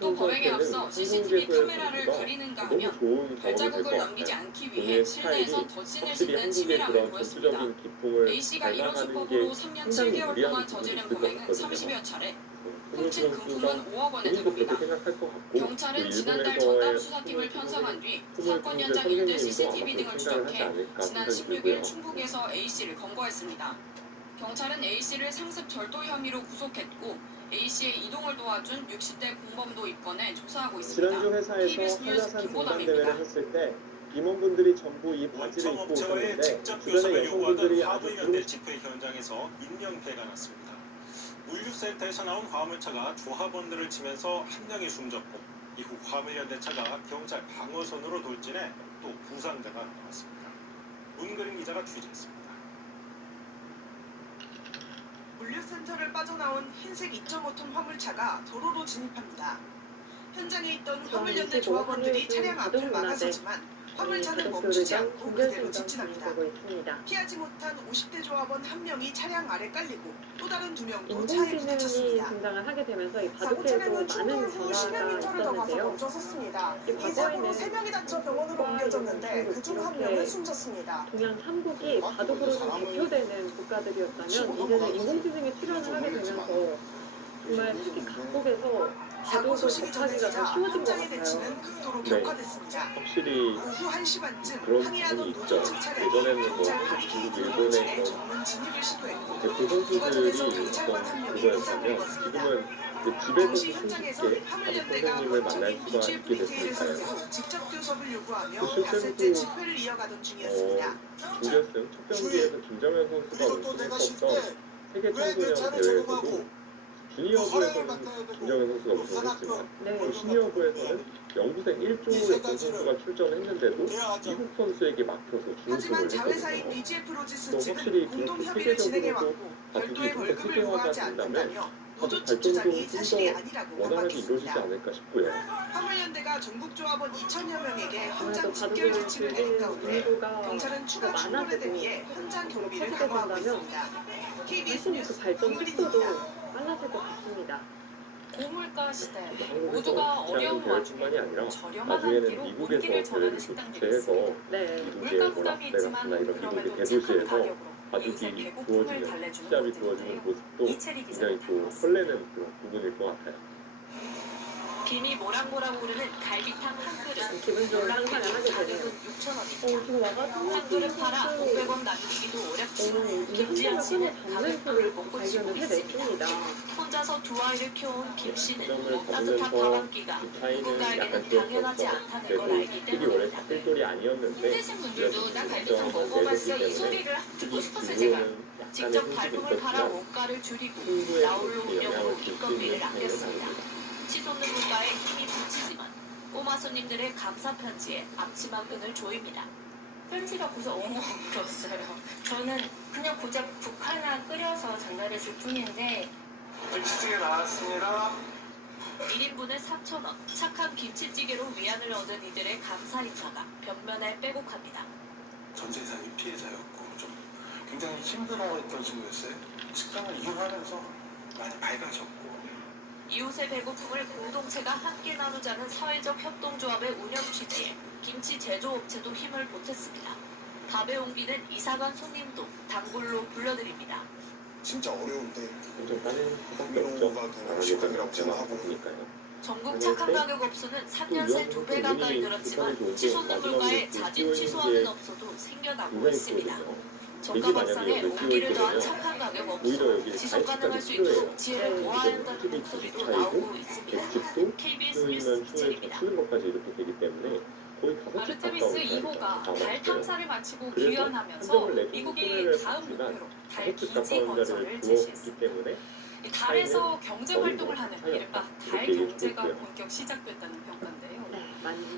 또 범행에 앞서 CCTV 카메라를 가리는가 하며 발자국을 남기지 않기 위해 실내에서 덧신을 싣는 치밀함을 보였습니다. A씨가 이런 수법으로 3년 7개월 동안 저지른 범행은 30여 차례, 훔친 금품은 5억 원에 달합니다. 경찰은 지난달 전담 수사팀을 편성한 뒤 사건 현장 일대 CCTV 등을 추적해 지난 16일 충북에서 A씨를 검거했습니다. 경찰은 A씨를 상습 절도 혐의로 구속했고 A씨의 이동을 도와준 60대 공범도 입건해 조사하고 있습니다. 지난주 회사에서 KBS 뉴스 한라산 등반 김보담입니다. 대회를 했을 때 임원분들이 전부 이 바지를 입고 원청업체와의 오셨는데 직접 주변에 교섭을 여성분들이 요구하던 아주 화물연대 집회 현장에서 인명피해가 났습니다. 물류센터에서 나온 화물차가 조합원들을 치면서 한 명이 숨졌고 이후 화물연대차가 경찰 방어선으로 돌진해 또 부상자가 나왔습니다. 문그림 기자가 취재했습니다. 물류센터를 빠져나온 흰색 2.5톤 화물차가 도로로 진입합니다. 현장에 있던 화물연대 조합원들이 차량 앞을 막아서지만 화물차는 멈추지 않고 그대로 직진합니다. 피하지 못한 50대 조합원 한 명이 차량 아래 깔리고 또 다른 2명도 차에 인공지능이 부딪혔습니다. 등장을 하게 되면서 이 사고 바둑에도 차량은 충돌 많은 후 10여 변화가 미터를 더 가서 있었는데요. 멈춰섰습니다. 이 과거에는 사고로 3명이 다쳐 병원으로 옮겨졌는데 그중 한 명은 숨졌습니다. 동양 3국이 바둑으로 좀 대표되는 국가들이었다면 이제는 인공지능이 출연을 하게 되면서 정말 특히 각국에서 사고 바둑을 소식이 접하기가 전해지자 더 쉬워진 것 현장의 같아요. 대치는 극도로 네. 격화됐습니다. 확실히 오후 1시 반쯤 그런 항의하던 부분이 있죠. 노조측 차량이 예전에는 뭐 경찰 한국, 바리케이드 중국, 굴지에 일본의 전문 진입을 시도했고 대표 이 선수들이 과정에서 있던 경찰관 한 명이 부상을 그거였다면 입었습니다. 지금은 이제 집에서도 당시 현장에선 손쉽게 화물연대가 선생님을 만날 원청인 수가 있게 BGFDK를 됐으니까요. 상대로 직접 교섭을 요구하며 실제로도 닷새째 집회를 이어가던 중이었습니다. 준결승 첫 경기에서 김정현 선수가 우승했었던 세계 청소년 대회에서도 주니어부에서는 김정현 선수가 우승했지만 또 시니어부에서는 영구생 1조였던 선수가 출전했는데도 미국 선수에게 막혀서 하지만 준우승을 자회사인 했거든요. BGF 로지스 또 측은 확실히 공동 그렇게 협의를 세계적으로도 진행해왔고 바둑이 별도의 좀 더 벌금을 세계화가 요구하지 된다면 않는다며 노조 바둑 측 주장이 발전도 사실이 좀 더 아니라고 원활하게 이루어지지 반박했습니다. 않을까 싶고요. 화물연대가 전국 조합원 2천여 명에게 현장 아무래도 직결 바둑을 지침을 내린 즐기는 가운데 인구가 경찰은 추가 더 충돌에 많아지고 대비해 현장 경비를 퍼지게 강화하고 된다면 있습니다. KBS 훨씬 뉴스 그 발전 속도도 김그린입니다. 빨라질 것 같습니다. 고물가 시대 한국에서 모두가 주최하는 어려운 대회뿐만이 와중에 아니라 저렴한 한 나중에는 끼로 미국에서 온기를 전하는 대회를 식당들이 주최해서 있습니다. 미국의 물가 뭐 부담이 라스베가스나 있지만 이런 미국의 그럼에도 착한 대도시에서 가격으로 바둑이 인생 배고픔을 구워지는 달래주는 시합이 구워지는 곳인데요. 모습도 이채리 기자가 굉장히 또 다녀왔습니다. 설레는 그런 부분일 것 같아요. 김이 모락모락 오르는 갈비탕 한 그릇. 기분 좋은 놀랍게도 상상을 하게 되네요. 가격은 6,000원입니다. 지금 와가지고 한 그릇 팔아 500원 남기기도 어렵지만 저는 이 김지연 한국을 씨는 끊어 가격표를 장면표를 못 고치고 발견을 있습니다. 해냈습니다. 혼자서 두 아이를 키워온 김 씨는 점을 따뜻한 밥 한 끼가 그 차이는 누군가에게는 약간 당연하지 주었었어. 않다는 그래도 걸 알기 스킬이 원래 때문입니다. 닭들돌이 아니었는데 힘드신 분들도 나 갈비탕 일정한 먹어봤어 이 내용이기 소리를 때문에 듣고 싶어서 이 제가 부분은 약간의 직접 손실이 발품을 팔아 있었지만 원가를 줄이고 승부에 나홀로 그렇게 운영으로 영향을 줄 수 인건비를 있는 아꼈습니다. 상황은 치솟는 물가에 힘이 붙이지만 꼬마 손님들의 감사 편지에 앞치마 끈을 조입니다. 편지가 고작 엉엉울었어요. 저는 그냥 고작 국 하나 끓여서 전달했을 뿐인데 김치찌개 나왔습니다. 1인분에 4,000원, 착한 김치찌개로 위안을 얻은 이들의 감사 인사가 벽면에 빼곡합니다. 전 재산이 피해자였고 좀 굉장히 힘들어했던 친구였어요. 식당을 이용하면서 많이 밝아졌고 이웃의 배고픔을 공동체가 함께 나누자는 사회적 협동조합의 운영 취지에 김치 제조업체도 힘을 보탰습니다. 밥에 옮기는 이사간 손님도 단골로 불러드립니다. 진짜 어려운데 좀 다른 위로가 되는 식당이라고 생각하고 전국 착한 가격 업소는 3년 새 2배 가까이 늘었지만 치솟는 물가에 자진 취소하는 업소도 생겨나고 있습니다. 정가박상에 온기를 더한 착한 가격 업소, 지속 가능할 수 있도록 지혜를 모아야 한다는 목소리도 나오고 있습니다. KBS 뉴스 이채입니다. 치는 것까지 이렇게 되기 때문에 거의 5집 아르테미스 2호가 달 탐사를 마치고 귀환하면서 미국이 다음 목표로 달 기지 건설을 제시했습니다. 이 달에서 경제 활동을 하는 이른바 달 경제가 본격 시작됐다는 평가인데요.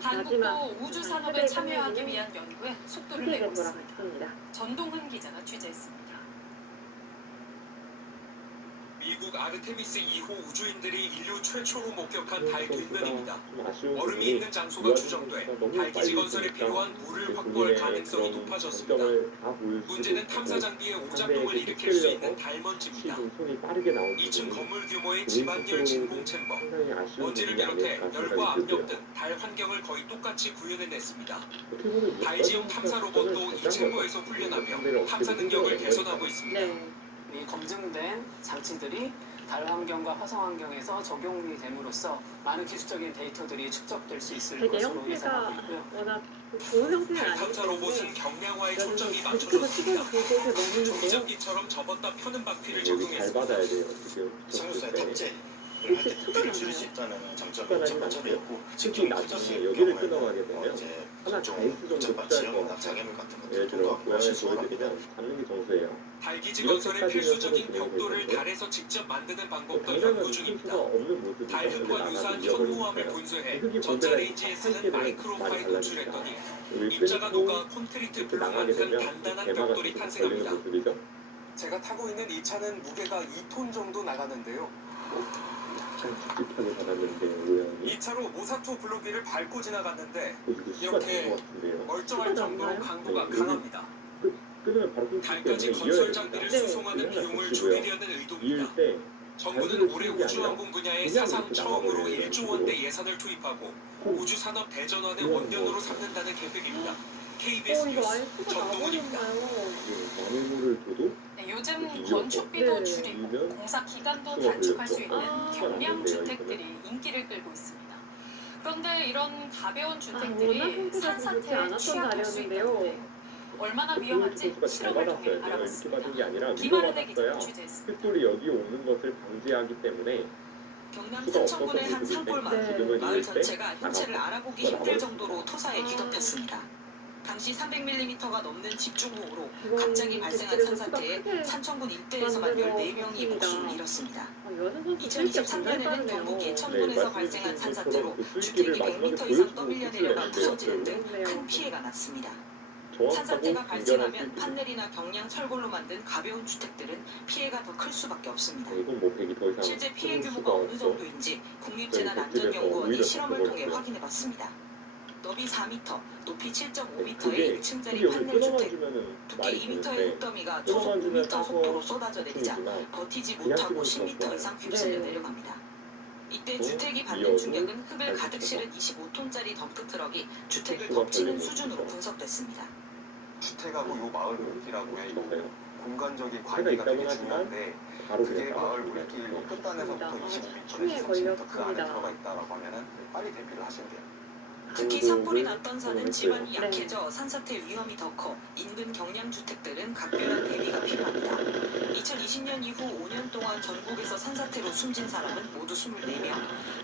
한국도 우주 산업에 참여하기 위한 연구에 속도를 내고 있습니다. 전동훈 기자가 취재했습니다. 미국 아르테미스 2호 우주인들이 인류 최초로 목격한 달 뒷면입니다. 얼음이 있는 장소가 추정돼 달 기지 건설에 필요한 물을 확보할 가능성이 높아졌습니다. 문제는 탐사 장비의 오작동을 일으킬 수 있는 달 먼지입니다. 2층 건물 규모의 집안열 진공 챔버, 먼지를 비롯해 열과 압력 등 달 환경을 거의 똑같이 구현해냈습니다. 달 지형 탐사 로봇도 이 챔버에서 훈련하며 탐사 능력을 개선하고 있습니다. 이 검증된 장치들이 달 환경과 화성 환경에서 적용이 됨으로써 많은 기술적인 데이터들이 축적될 수 있을 것으로 예상하고 있고요. 워낙 좋은 형태는 달 탐사 로봇은 아니기 경량화에 때문에 초점이 시간을 맞춰졌습니다. 계속해서 종이접기처럼 접었다 펴는 바퀴를 잘 적용했습니다. 받아야 돼요. 지금 상륙선의 탑재 혹시 추가가 줄일 수 나요? 있다는 장점이 추가는 첫 번째였고 특히 나중에 여기를 끊어가게 되면 이제 하나 각종 다이스 정도 복잡한 필요할 것 지형이나 같아요. 장애물 같은 예를 것들을 들어 통과하기 고양이 훨씬 수월합니다. 보여드리면 잡는 게 정수예요. 달기지 건설의 필수적인 벽돌을 달에서 직접 만드는 방법도 연구 중입니다. 달 흙과 유사한 현무암을 분쇄해 전자레인지에 쓰는 마이크로파에 노출했더니 입자가 녹아 콘크리트 블록만큼 단단한 벽돌이 탄생합니다. 제가 타고 있는 이 차는 무게가 2톤 정도 나가는데요. 찝찝하게 받았는데 이 차로 모사토 블록 위를 밟고 지나갔는데 이렇게 멀쩡할 정도로 강도가 강합니다. 달까지 건설 장비를 수송하는 비용을 줄이려는 의도입니다. 정부는 올해 우주항공 분야에 사상 처음으로 1조 원대 예산을 투입하고 우주산업 대전환의 원년으로 삼는다는 계획입니다. KBS 뉴스 전동훈입니다. 네, 요즘 건축비도 줄이고 공사 기간도 단축할 수 있는 경량 주택들이 인기를 끌고 있습니다. 그런데 이런 가벼운 주택들이 산사태에 취약할 수 있다는데 얼마나 위험한지 실험을 통해 알아봤습니다. 김아른의 기자가 취재했습니다. pit돌이 여기 오는 것을 방지하기 때문에 경남 산청군의 한 산골 마을, 마을 전체가 현재를 알아보기 힘들 정도로 토사에 뒤덮였습니다. 당시 300mm가 넘는 집중호우로 갑자기 발생한 산사태에 산청군 일대에서만 14명이 목숨을 잃었습니다. 2023년에는 경북 예천군에서 발생한 산사태로 주택이 100m 이상 떠밀려 내려가 부서지는 등 큰 피해가 났습니다. 산사태가 발생하면 판넬이나 경량 철골로 만든 가벼운 주택들은 피해가 더 클 수밖에 없습니다. 실제 피해 규모가 어느 정도인지 국립재난안전연구원이 실험을 통해 확인해봤습니다. 너비 4m, 높이 7.5m의 1층짜리 판넬 주택, 두께 2m의 흙더미가 초속 5m 속도로 쏟아져 내리자 버티지 못하고 10m 이상 휩쓸려 내려갑니다. 이때 주택이 받는 충격은 흙을 가득 실은 25톤짜리 덤프 트럭이 주택을 덮치는 수준으로 분석됐습니다. 주택하고 요 마을 물길하고의 요 공간적인 관계가 되게 중요한데 그게 마을 물길 끝단에서부터 25m, 30m 그 안에 들어가 있다라고 하면은 빨리 대피를 하셔야 돼요. 특히 산불이 났던 산은 지반이 약해져 산사태 위험이 더 커 인근 경량주택들은 각별한 대비가 필요합니다. 2020년 이후 5년 동안 전국에서 산사태로 숨진 사람은 모두 24명.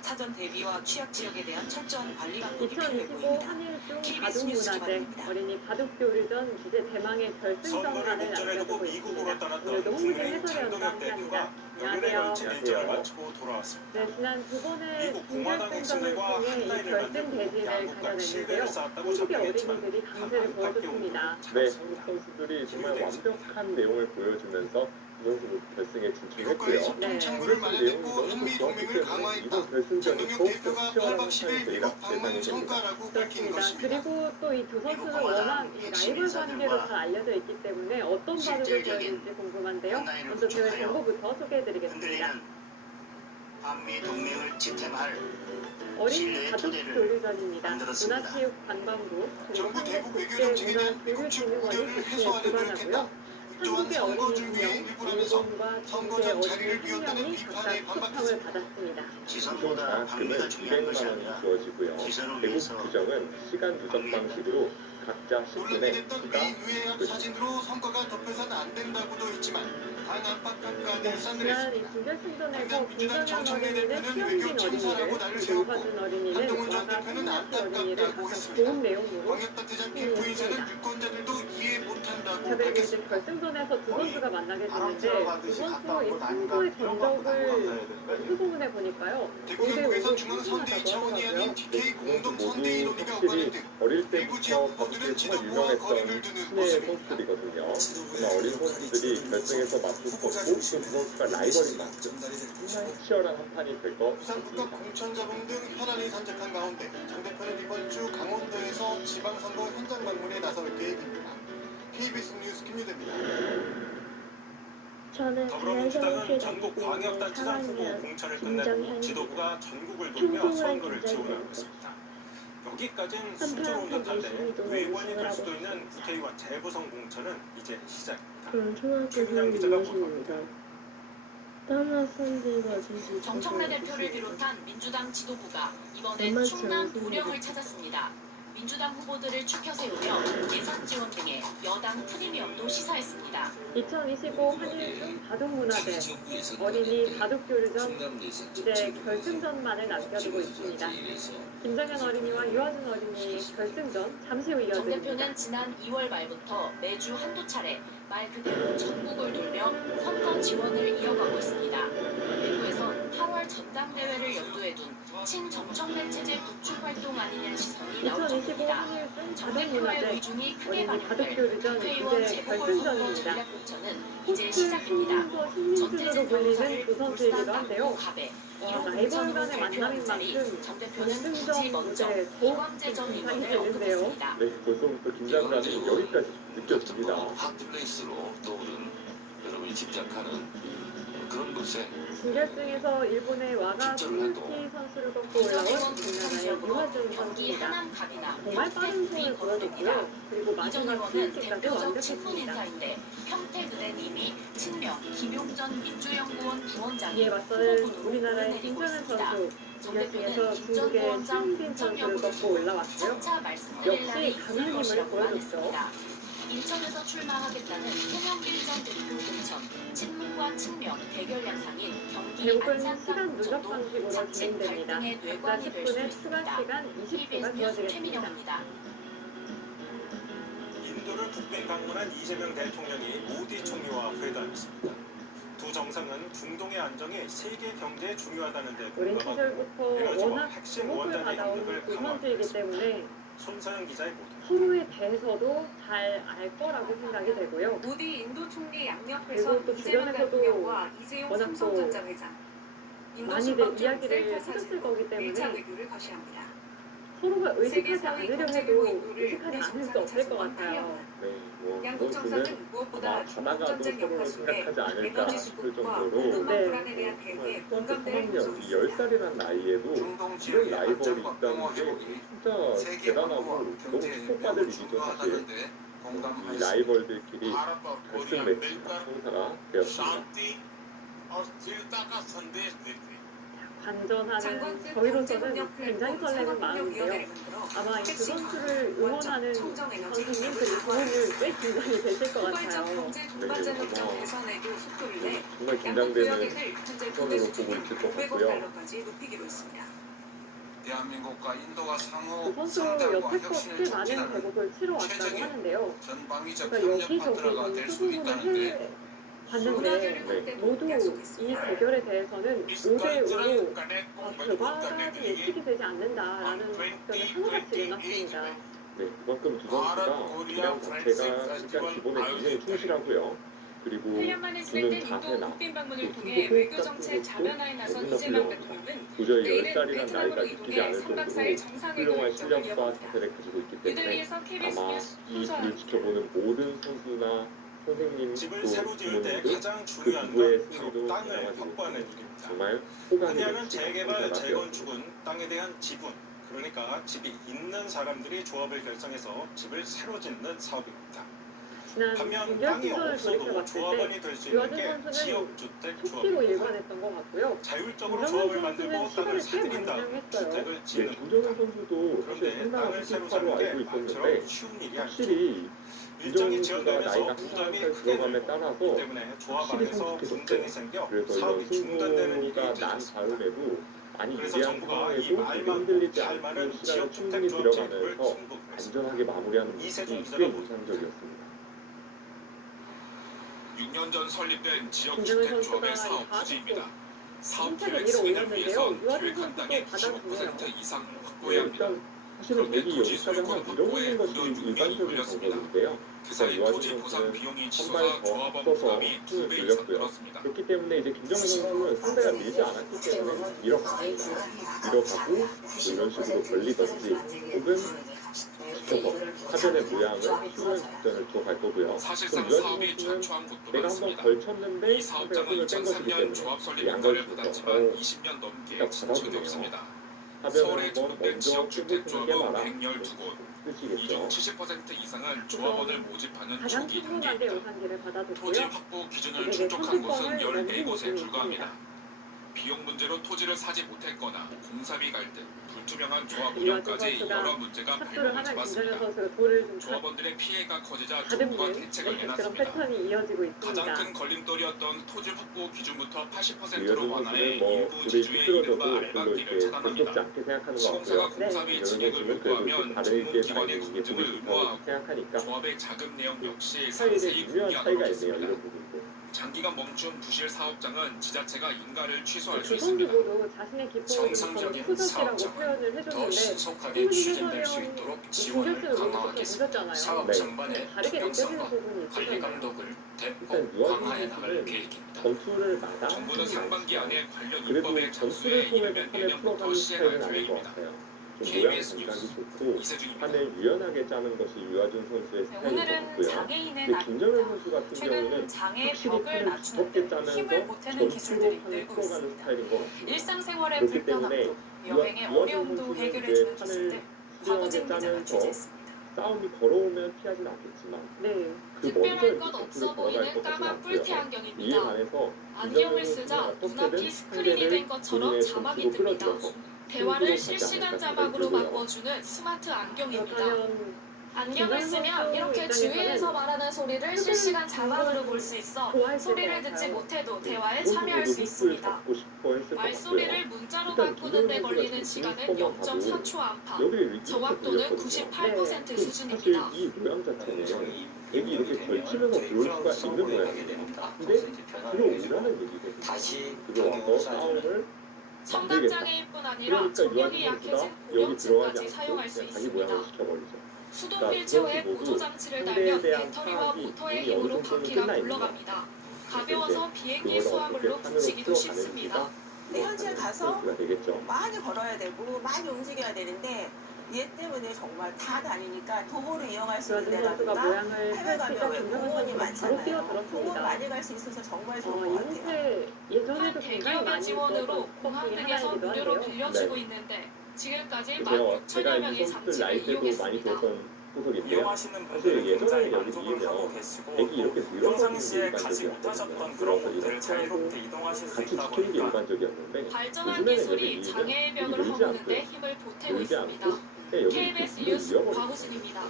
사전 대비와 취약 지역에 대한 철저한 관리 방법이 필요해 보입니다. 집중 바둑문화제 어린이 바둑교류전 이제 대망의 선거를 결승전만을 목전에 두고 남겨두고 미국으로 있습니다. 떠났던 오늘도 홍무진 국민의힘 해설위원과 장동혁 대표가 함께합니다. 열흘에 걸친 안녕하세요. 일정을 마치고 돌아왔습니다. 네, 지난 두 번의 미국 공화당 준결승전을 핵심들과 통해 이 한라인을 결승 만들고 대진을 양국간 가져냈는데요. 신뢰를 쌓았다고 한국의 자평했지만 어린이들이 강세를 보여줬습니다. 네, 한국 선수들이 정말 완벽한 내용을 보여주면서 이 선수 결승에 진출했고요. 소통 창구를 마련했고 한미 동맹을 강화했다. 이번 결승전이 장동혁 더욱더 대표가 치열한 8박 한판이 10일 되리라 미국 방문 예상이 됩니다. 성과라고 밝힌 그렇습니다. 것입니다. 그리고 또 이 두 선수는 워낙 이 라이벌 관계로 잘 알려져 있기 때문에 어떤 바둑을 보여줄지 궁금한데요. 먼저 대회 정보부터 소개해드리겠습니다. 한미 동맹을 지탱할 어린이 바둑교류전입니다. 문화체육관광부 정부 그리고 대북 외교 한국국제문화교류진흥원이 정책에는 국제에 해소하려 주관하고요. 한국의 선거 어린이 준비에 한 명, 일부라면서 일본과 선거 중국의 전 자리를 어린이 한 비웠다는 명이 비판에 각각 초청을 받았습니다. 기존 장학금은 200만 원이 주어지고요. 대북 규정은 시간 누적 방식으로 각자 10분에 논란이 됐던 추가 미 유해합 사진으로 선거가 덮여서는 안 된다고도 했지만 당 안팎까지 일산을 지난 했습니다. 이 준결승전에서 당장 민주당 김정현 정청래 어린이는 대표는 최영진 외교 참사라고 어린이를 나를 그리고 세웠고 유화준 어린이는 한동훈 전 와가 대표는 한나치 어린이를 안타깝다고 각각 했습니다. 좋은 내용으로 광역 따뜻한 캠프에서는 승리했습니다. 유권자들도 이해 못한다고 자, 그리고 이제 밝혔습니다. 결승전에서 두 선수가 만나게 되는데 두 들어가듯이 선수 갔다 이 오고 평소의 나니까 전적을 수소문해 보니까요. 대구경북에선 중앙 선대위 차원이 아닌 TK 공동 선대위 논의가 오가는 등 어릴 일부 때부터 지역 후보들은 바둑에 정말 지도부와 거리를 유명했던 두는 신의 모습입니다. 선수들이거든요. 정말 어린 선수들이 결승에서 맞붙었고 또 두 선수가 라이벌인 만큼 상당히 치열한 한판이 될 것 부산국가 같습니다. 공천자분 등 현안이 산적한 가운데 장 대표는 이번 주 강원도에서 지방선거 현장 방문에 나설 계획입니다. KBS 뉴스 김유대입니다. 저는 더불어민주당은 전국 광역단체장 후보 3학년 공천을 끝내고 김정현입니다. 지도부가 전국을 돌며 평범한 선거를 김정현. 지원하고 있습니다. 여기까지는 한판 순조로운 듯한데 열심히도 의원이 될 우승을 수도 하고 있는 국회의원 재구성 공천은 이제 시작입니다. 저는 초등학교 최민영 기자가 2학년입니다. 보도합니다. 다마 선지가 제시 정청래 대표를 비롯한 민주당 지도부가 이번엔 만만치 충남 않습니다. 고령을 찾았습니다. 민주당 후보들을 추켜 세우며 예산 지원 등의 여당 프리미엄도 시사했습니다. 2025 한일중 바둑문화제 어린이 바둑교류전 이제 결승전만을 남겨두고 있습니다. 김정현 어린이와 유아준 어린이 결승전 잠시 후 정 이어집니다. 대표는 지난 2월 말부터 매주 한두 차례 말 그대로 전국을 돌며 선거 지원을 이어가고 있습니다. 대구에선 8월 전당대회를 염두에 둔 친정청래 체제 구축 활동 아니냐는 시선이 나올 2025 정도입니다. 한일중 정 대표의 바둑문화제 의중이 크게 어린이 반영될 바둑교류전 국회의원 이제 재보궐선거 결승전입니다. 전략 공천은 이제 포스트 시작됩니다. 신민수 신민주로 불리는 전태진 두 선수이기도 한데요. 갑에 라이벌 간의 만남인 만큼 정 대표는 굳이 결승전 먼저 무대 더욱 이광재 전 긴장이 의원을 되는데요. 언급했습니다. 네, 벌써부터 긴장감이 여기까지 느껴집니다. 핫플레이스로 떠오른 여러분이 짐작하는 그런 곳에 준결승에서 일본의 와가 스누키 선수를 꺾고 올라온 우리나라의 유화준 경기 선수입니다. 하남 갑이나 정말 빠른 손을 보여줬고요. 그리고 이전 마지막 의원은 스누키까지 대표적 친문 완벽했습니다. 인사인데 평택은행님이 친명 김용전 민주연구원 부원장이 이에 맞서는 후보군으로 우리나라의 오르내리고 김정은 있습니다. 선수 정 준결승에서 대표는 중국의 김전 최용빈 선수를 꺾고 올라왔고요. 차차 말씀드릴 날이 역시 있을 강한 힘을 것이라고 보여줬죠. 말했습니다. 인천에서 출마하겠다는 송영길 전 대표 공천, 친문과 친명 대결 양상인 경기 대국은 안산간 시간 누적 공천도 방식으로 자칫 진행됩니다. 갈등의 각각 뇌관이 될 수 10분의 추가 있습니다. 시간 20초가 KBS 뉴스 주어지겠습니다. 최민영입니다. 인도를 북미 방문한 이재명 대통령이 모디 총리와 회담했습니다. 두 정상은 중동의 안정이 세계 경제에 중요하다는 데 오랜 공감하고 시절부터 에너지와 워낙 핵심 주목을 원자재 받아온 협력을 두 강화하기 선수이기 위해서 때문에 손서영 기자의 보도. 서로에 대해서도 잘 알 거라고 생각이 되고요. 모디 인도 총리 그리고 양옆에서 또 이재명 주변에서도 대통령과 이재용 워낙 삼성전자 회장, 인도 많이들 순방중 이야기를 셀카 해줬을 사진으로 거기 1차 때문에 외교를 거시합니다. 서로가 의식하지 세계 않으려 사회 해도 경제 의식하지 않을 수 없을 것 같아요. 네, 뭐 양국 이번 주는 정상은 무엇보다 아마 중국 가다가도 전쟁 서로 여파 속에 생각하지 않을까 에너지 싶을 수급과 정도로 공급망 네. 불안에 대한 대응에 중학교 공감대를 3학년, 이루고 이 있습니다. 10살이란 나이에도 중동 이런 지역의 라이벌이 안정과 있다는 평화 게 회복이 진짜 세계 대단하고 안보와 너무 경제 축복받을 협력을 일이죠, 사실. 중화하는데 이 공감하였습니다. 라이벌들끼리 결승 매치가 성사가 되었습니다. 관전하는 장관 끝 저희로서는 경제협력 굉장히 플랫폼 설레는 마음인데요. 산업협력위원회를 만들어 아마 이 두 핵심 선수를 응원하는 청정 에너지 선수님들이 협력을 도움을 꽤 긴장이 되실 것 포괄적 같아요. 경제 동반자 협정 개선에도 속도를 내 정말 양국 긴장되는 교역액을 현재 선으로 조대 보고 있을 것 500억 같고요. 달러까지 높이기로 했습니다. 대한민국과 인도가 그 상호 선수 상담과 여태껏 혁신을 꽤 많은 촉진하는 대국을 치러왔다고 최적의 하는데요. 전방위적 그러니까 협력 여기저기 파트너가 될 수 수부분을 있다는데 봤는데 모두 이 대결에 대해서는 5대5로 결과는 예측이 되지 않는다라는 답변을 하나같이 내놨습니다. 네, 그만큼 두 선수가 기량 자체가 일단 기본에 굉장히 충실하고요. 그리고 8년 만에 주는 시작된 인도 자세나 국빈 방문을 또 통해 승부 외교 호흡 정책 같은 자변화에 나선 것도 이재명 너무나 대통령은 도저히 내일은 10살이라는 베트남으로 나이가 느끼지 이동해 않을 3박 정도로 4일 정상회담 훌륭한 일정을 실력과 이어갑니다. 자세를 가지고 있기 이들 때문에 위해서 KBS 아마 뉴스 이 손소아 둘을 지켜보는 모든 선수나 선생님 집을 또 새로 지을 때 부모님들 가장 그 중요한 부부의 건 바로 승리도 땅을 달아가지고 확보하는 일입니다. 정말 호강이 흔히하는 넘치는 재개발, 성과가 재건축은 땅에 대한 지분, 그러니까 집이 있는 사람들이 조합을 결성해서 집을 새로 짓는 사업입니다. 지난 반면 6년 땅이 시즌을 없어도 돌이켜봤을 조합원이 때 될 수 있는 유아준 게 선수는 지역주택 속기로 조합입니다. 일관했던 것 같고요. 자율적으로 김정은 조합을 선수는 만들고 시간을 땅을 꽤 사들인 많이 다음 사용했어요. 주택을 네, 짓는 김정은 겁니다. 선수도 사실 그런데 상당한 땅을 새로 수익화로 사는 게 알고 있었는데 말처럼 쉬운 일이 아니죠. 확실히 일정이 김정은 선수가 지연되면서 나이가 부담이 한살 크게 들어감에 늘고 따라서 때문에 조합 확실히 안에서 성숙해졌어요. 분쟁이 생겨 그래서 이런 사업이 중단되는 일이 승부가 난 잦았습니다. 다음에도 많이 그래서 유리한 정부가 이 상황에도 말 지금 많고 흔들리지 잘 않고 많은 시간을 충분히 지역주택 조합 제도를 들여가면서 승복했습니다. 안전하게 마무리하는 모습이 이세준 꽤 기자가 보도합니다. 인상적이었습니다. 6년 전 설립된 김정은 지역주택조합의 선수가 사업 이 부지입니다. 사업 힘차게 계획 밀어 승인을 올렸는데요. 위해선 유아준 계획한 땅의 선수도 받아주네요. 95% 이상 네, 확보해야 합니다. 일단 사실은 그런데 대기 토지 여기까지 소유권 하나 확보에 밀어붙이는 것이 무려 6년이 일반적인 걸렸습니다. 방법인데요. 그 사이 유아준 토지 보상 선수는 비용이 한 치솟아 발 더 조합원 앞서서 부담이 2배 힘을 이상 늘렸고요. 늘었습니다. 그렇기 때문에 이제 김정은 선수는 상대가 밀지 않았기 때문에 밀어갔습니다. 밀어가고 뭐 이런 식으로 걸리든지 혹은 지켜서 화면의 모양을 키우는 작전을 둬갈 거고요. 사실상 그럼 사업이 유아준 선수는 좌초한 곳도 내가 한번 많습니다. 걸쳤는데 이 상대가 사업장은 손을 뺀 것이기 2003년 때문에 조합 설립 양 인가를 걸치죠. 받았지만 20년 넘게 진 적이 받아주네요. 없습니다. 화면을 서울에 한번 등록된 먼저 지역주택조합은 깨봐라. 112곳, 이 뜻이겠죠. 중 70% 이상은 조합원을 모집하는 가장 초기 충분하게 단계입니다. 우산기를 토지 받아줬고요. 확보 기준을 이게 충족한 곳은 선택권을 14곳에 넘기고 불과합니다. 비용 문제로 토지를 사지 못했거나 공사비 갈등, 불투명한 조합 유아준 운영까지 선수가 여러 문제가 탑수를 발목을 하면 김정은 잡았습니다. 선수가 돌을 좀 조합원들의 피해가 커지자 정부가 가듬는 대책을 그런 내놨습니다. 패턴이 이어지고 가장 있습니다. 큰 걸림돌이었던 토지 확보 기준부터 80%로 유아준 완화해 선수는 뭐 일부 둘이 지주의 삐뚤어져도 이른바 별로 알박기를 이렇게 차단합니다. 대수롭지 않게 생각하는 것 시공사가 같고요. 공사비 유아준 진행을 선수는 그래도 요구하면 다른 일에 전문기관의 다니는 게 검증을 보기 좋다고 의무화하고 생각하니까 조합의 자금 내용 역시 스타일에 상세히 미묘한 차이가 공개하도록 있네요. 했습니다. 이런 부분도. 장기간 멈춘 부실 사업장은 지자체가 인가를 취소할 수 두 선수 있습니다. 모두 자신의 기쁨을 저는 정상적인 후젓이라고 사업장은 표현을 더 해줬는데 신속하게 홍은희 추진될 수 해설위원이 있도록 이 지원을 공격수를 모두 강화하겠습니다. 보셨잖아요. 사업 네. 전반의 다르게 느껴지는 투명성과 부분이 관리 있었잖아요. 감독을 일단 대폭 유아준 강화해 나갈 선수는 계획입니다. 전투를 마다 정부는 상반기 안에 관련 그래도 입법의 전투를 착수에 통해서 이르면 판을 내년부터 풀어가는 시행할 스타일은 아닌 것 계획입니다. 같아요. 좀 모양 KBS 감각이 뉴스 좋고 이세준입니다. 판을 유연하게 짜는 것이 유아준 선수의 스타일인 것 오늘은 같고요. 장애인의 근데 김정은 날입니다. 선수 같은 최근 경우는 장애의 확실히 벽을 판을 낮추는 두껍게 데 짜면서 힘을 보태는 전투로 기술들이 판을 늘고 풀어가는 있습니다. 스타일인 것 같습니다. 일상생활의 그렇기 때문에 불편함도 여행의 유아준 어려움도 선수는 해결해주는 이제 기술 등 판을 박우진 훌륭하게 기자가 짜면서 취재했습니다. 싸움이 걸어오면 피하진 않겠지만 네. 그 먼저 특별한 이렇게 것 전투를 없어 걸어갈 보이는 것 같지는 까만 뿔테 않고요. 이에 안경입니다. 반해서 안경을 김정은 쓰자 선수는 눈앞이 어떻게든 스크린이 상대를 된 것처럼 본인의 자막이 전투로 뜹니다. 끌어들여서 대화를 승부로 가지 실시간 않을까 자막으로 생각이 들고요. 바꿔주는 스마트 안경입니다. 그렇다면 안경을 쓰면 이렇게 주위에서 말하는 소리를 실시간 자막으로 볼 수 있어 소리를 듣지 못해도 대화에 참여할 수 있습니다. 말소리를 문자로 바꾸는 데 걸리는 시간은 0.4초 안팎, 정확도는 98% 수준입니다. 사실 이 모양 자체는 되게 이렇게 걸치면서 들어올 수가 있는 모양이에요. 근데 들어오라는 얘기거든요. 들어와서 싸움을 청각장애인뿐 아니라 청력이 약해진 고령층까지 사용할 수 있습니다. 수동 휠체어에 보조장치를 달면 배터리와 모터의 힘으로 바퀴가 굴러갑니다. 가벼워서 비행기 수화물로 붙이기도 쉽습니다. 근데 현지에 가서 되겠죠. 많이 걸어야 되고 많이 움직여야 되는데 얘 때문에 정말 다 다니니까 도보를 이용할 수 있는 데라든가 해외 가면 왜 공원이 많잖아요. 공원 많이 갈 수 있어서 정말 좋은 것 같아요. 예전에도 대기업의 지원으로 공항 등에서 무료로 빌려주고 있는데 지금까지 제가 16,000여 명이 이 선수들 장치를 나이 때도 많이 이용했습니다. 들었던 소속인데요. 이용하시는 사실 분들은 예전에 굉장히 여기 만족을 하고 이면 계시고 백이 이렇게 평상시에 늘어서는 가지 게 못하셨던 일반적이었거든요. 그런 그래서 곳들을 이렇게 자유롭게 이동하실 수 같이 있다 지키는 게 보니까 일반적이었는데 발전한 요즘에는 기술이 여기 장애의 밀면 벽을 밀지 허무는 데 않고요. 힘을 보태고 밀지 있습니다. 않고 그냥 여기 KBS 이렇게 뉴스 밀어버려요. 박우진입니다.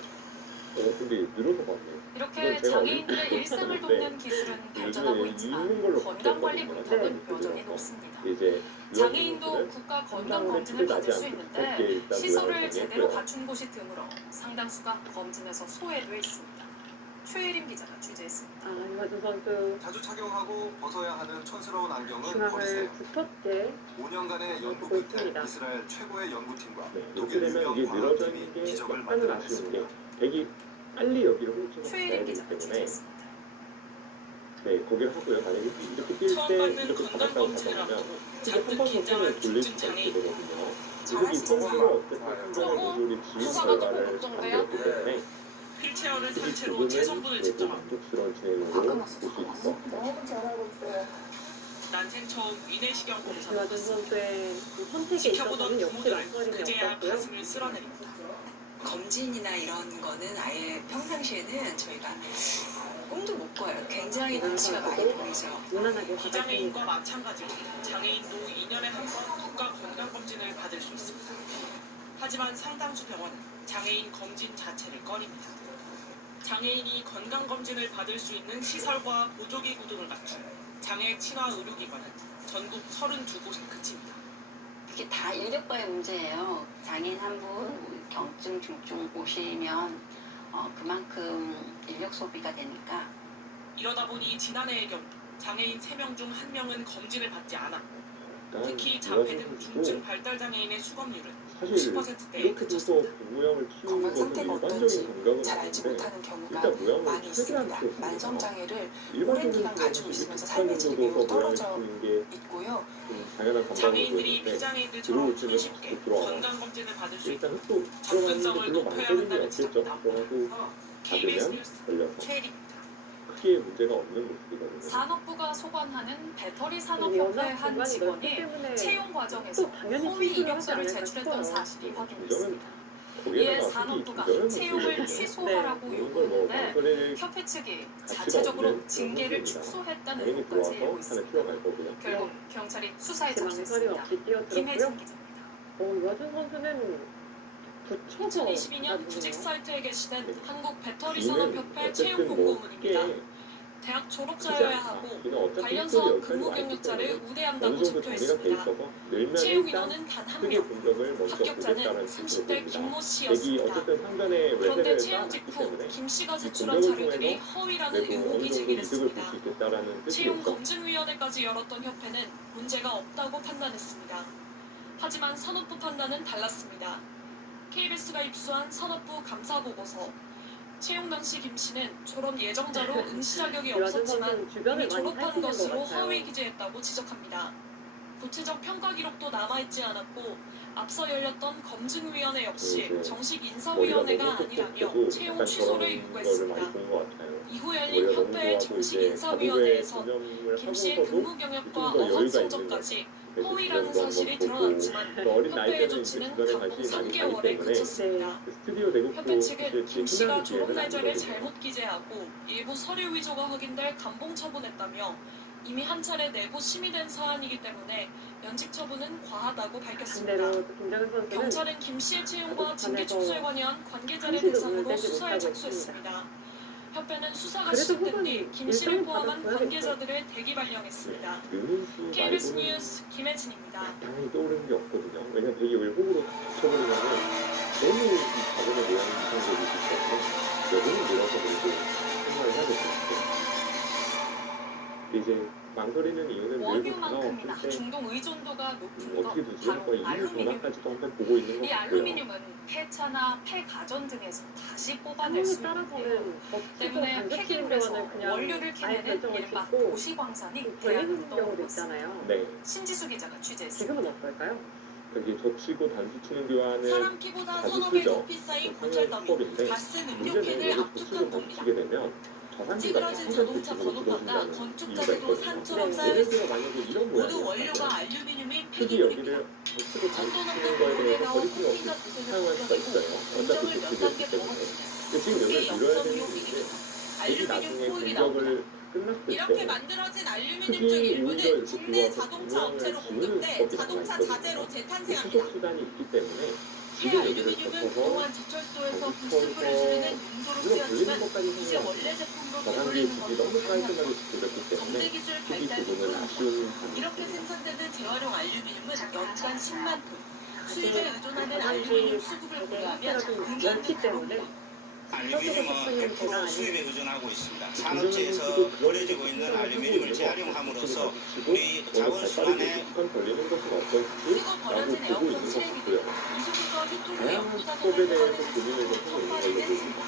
근데 늘어서 봤네요. 이렇게 장애인들의 일상을 돕는 기술은 발전하고 있지만 건강관리 문턱은 여전히 높습니다. 장애인도 국가 건강검진을 받을 수 있는데 시설을 제대로 갖춘 곳이 드물어 상당수가 검진에서 소외돼 있습니다. 최혜림 기자가 취재했습니다. 이화준 선수 자주 착용하고 벗어야 하는 촌스러운 안경은 중앙을 버리세요. 두텁게 5년간의 연구 보고 끝에 있습니다. 이스라엘 최고의 연구팀과 독일 이렇게 되면 유명 이게 늘어져 과학팀이 있는 게 기적을 약간은 아쉬운 게 만들어냈습니다. 백이 빨리 여기를 훑어서 가야 최혜림 되기 기자가 때문에 취재했습니다. 네, 거기를 하고요. 만약에 이렇게 뛸 처음 때 받는 이렇게 건강 바닥다고 검진을 가면 앞두고 이게 잔뜩 한번 긴장한 버튼을 돌릴 중증 수가 있게 장애인. 되거든요. 그리고 이 선수가 어쨌든 상대적으로 지금 결과를 만들었기 때문에 휠체어를 탄 이 채로 부분은 체성분을 매우 측정합니다. 만족스러운 진행으로 볼 수 있어. 난생 처음 위내시경 검사. 이화준 선수의 그 선택에 지켜보던 있어서는 역시 부모들은 망설임이 그제야 없었고요. 가슴을 쓸어내립니다. 검진이나 이런 거는 아예 평상시에는 저희가 꿈도 못 꿔요. 굉장히 눈치가 많이 보이죠. 무난하게 비장애인과 마찬가지로 장애인도 2년에 한 번 국가 건강검진을 받을 수 있습니다. 하지만 상당수 병원은 장애인 검진 자체를 꺼립니다. 장애인이 건강검진을 받을 수 있는 시설과 보조기구 등을 갖춘 장애 친화 의료기관은 전국 32곳에 그칩니다. 이게 다 인력과의 문제예요. 장애인 한 분 경증, 중증 오시면 그만큼 인력 소비가 되니까. 이러다 보니 지난해의 경우 장애인 3명 중 1명은 검진을 받지 않았고 특히 자폐 등 중증 발달 장애인의 수검률은 사실 50%대에 이렇게 돼서 그쳤습니다. 모양을 키우는 건강 것은 상태가 일반적인 어떤지 건강은 잘 알지 아닌데 못하는 경우가 일단 모양을 많이 최대한 있습니다. 키웠습니다. 만성 장애를 오랜 일반적인 기간 가지고 사람들이 있으면서 비슷한 삶의 질이 매우 정도에서 모양을 떨어져 키우는 게 있고요. 좀 당연한 감각으로 장애인들이 보이는데 비장애인들처럼 들어오시면 손쉽게 자꾸 들어와요. 건강검진을 받을 수 일단 있고 흙도 접근성을 들어가는데 별로 높여야 망설임이 한다는 없겠죠. 지적도 나옵니다. 들어가도 KBS 받으면 뉴스 걸려서 최혜림입니다. 크게 문제가 없는 모습이거든요. 산업부가 소관하는 배터리 워낙 산업협회 한 공간이 넓기 직원이 때문에 채용 과정에서 또 당연히 허위 취소를 이력서를 하지 않을까 제출했던 싶어요. 사실이 확인됐습니다. 이에 거기에다가 산업부가 특히 채용을 조정을 취소하라고 뭐 요구했는데 망설일 협회 측이 가치가 자체적으로 없는 징계를 그런 축소했다는 당연히 의혹까지 들어와서 일고 판에 있습니다. 필요가 있거든요. 결국 경찰이 수사에 제 망설임 착수했습니다. 없이 뛰어들었고요. 김혜진 기자입니다. 이화준 선수는 붙여서 2022년 구직 나중에요. 사이트에 게시된 네. 한국 배터리 이는 산업협회 채용 어쨌든 뭐 공고문입니다. 크게 대학 크지 졸업자여야 않다. 하고 이는 어차피 관련 이쪽이 사업 여기까지 근무 와 있기 경력자를 때문에 우대한다고 어느 정도 정리가 돼 적혀있습니다. 있어서 늘면 채용 일단 인원은 단 한 크게 명. 공격을 먼저 합격자는 보겠다는 30대 뜻입니다. 김모 백이 씨였습니다. 어쨌든 상단에 그런데 외세를 채용 쌓았기 직후 때문에 김 씨가 이 제출한 공격을 자료들이 통해서 허위라는 그래도 어느 의혹이 정도 이득을 볼 수 제기됐습니다. 있겠다라는 채용 뜻이었죠. 검증위원회까지 열었던 협회는 문제가 없다고 판단했습니다. 하지만 산업부 판단은 달랐습니다. KBS가 입수한 산업부 감사보고서 채용 당시 김 씨는 졸업 예정자로 응시 자격이 이화준 없었지만 선수는 주변을 이미 많이 졸업한 살피는 것 것으로 같아요. 허위 기재했다고 지적합니다. 구체적 평가 기록도 남아있지 않았고 앞서 열렸던 검증위원회 역시 네, 정식 머리가 인사위원회가 너무 아니라며 똑똑해도 채용 약간 취소를 저런 거를 요구했습니다. 많이 본 것 같아요. 이후 열린 머리가 너무 협회의 좋아도 정식 이제 인사위원회에선 자국의 김 씨의 전염을 근무 하고서도 경력과 좀 더 어학 여유가 있는 성적까지 거죠. 허위라는 그래서 사실이 그런 거 보고 드러났지만 또 어린 나이 협회의 때는 이제 조치는 주변에 감봉 관심이 많이 가기 3개월에 때문에 그쳤습니다. 그 스튜디오 대국도 협회 측은 김 씨가 흔한 졸업 기회는 날짜를 아니거든요. 잘못 기재하고 일부 서류 위조가 확인될 감봉 처분했다며 이미 한 차례 내부 심의된 사안이기 때문에 연직 처분은 과하다고 밝혔습니다. 반대로 김정은 선수는 경찰은 김 씨의 채용과 징계 반에서 축소에 관여한 관계자를 한시도 대상으로 눈을 떼지 수사에 못하고 착수했습니다. 협회는 수사가 그래도 시작된 뒤 후보는 김 씨를 일선을 포함한 받아줘야겠죠. 관계자들을 대기 발령했습니다. 유민수 KBS 말고는 뉴스 김혜진입니다. 당연히 떠오르는 게 없거든요. 왜냐면 백이 외국으로 쳐버리면은 너무 이 자본의 모양이 이상적이기 때문에 여기는 밀어서 그리고 생각을 해야 될 것 같아요. 이제 망설이는 이유는 밀고 원유만큼이나 가나왔을 때 중동 의존도가 높은 어떻게 것 두지? 바로 거의 이유 알루미늄. 변화까지도 한번 보고 있는 것 이 같고요. 알루미늄은 폐차나 폐가전 등에서 다시 뽑아낼 상황에 수 있는데요. 따라서는 법치고 때문에 간접적인 폐기물에서 경우는 그냥 원료를 아예 캐내는 결정을 일반 짓고 도시광산이 걸리는 대안으로 경우도 떠오르고 있습니다. 있잖아요. 네. 신지수 기자가 취재했습니다. 지금은 어떨까요? 여기 젖히고 단수 치는 교환은 사람 키보다 자주 서너 배 쓰죠. 높이 쌓인 그 곤철 더미, 상용법인데 가스 문제는 능력캔을 여기 압축한 젖히고 겁니다. 젖히게 되면 저산지가 찌그러진 자동차 100% 번호판과 줄어든다는 건축 이유가 자재도 있거든요. 산처럼 네. 쌓여 예를 들어 있습니다. 만약에 이런 모두 모양이었다면 원료가 알루미늄인 굳이 폐기물입니다. 여기를 젖히고 단수 천도 치는 넘는 거에 노을에 대해서 나온 거리낌 없이 커피가 구슬을 사용할 수가 있어요. 벗겨내고 어차피 공정을 몇 젖히기 단계 때문에. 넘어지면 근데 지금 여기를 크게 밀어야 역전 되는 유혹이 이유는 알루미늄 나중에 포일이 나옵니다. 공격을 끝났을 이렇게 때 만들어진 알루미늄 중 크게 일부는 오히려 국내 이렇게 자동차 모양을 업체로 지우는 공급돼 법이 자동차 나와 있거든요. 자재로 그 재탄생합니다. 후속 수단이 있기 때문에 지금 여기를 덮어서 제철소에서 부스프를 지르는 용도로 쓰였지만 이제 원래 제품으로 저단기의 되돌리는 습이 것으로 너무 깔끔하게 전략. 지켜졌기 때문에 정제 기술 수비 발달 부분은 속도는 아쉬운 감이 이렇게 있습니다. 생산되는 재활용 알루미늄은 연간 10만 톤. 수입에 의존하는 저단기 알루미늄 수급을 되게 고려하면 형태가 좀 의미 넓기 있는 때문에 알루미늄은 100% 수입에 의존하고 있습니다. 산업체에서 선수도 버려지고 있는 알루미늄을 재활용함으로써 우리 자원순환에 걸리는 것은 어떨지 쓰고 버려진 라고 보고 에어컨 있는 것 쓰레기는 같고요. 이 속에서 히토류 다양한 연구사선을 수법에 대해서 뽑아내는 고민을 수법으로 해서 첨가를 이걸로 했습니다.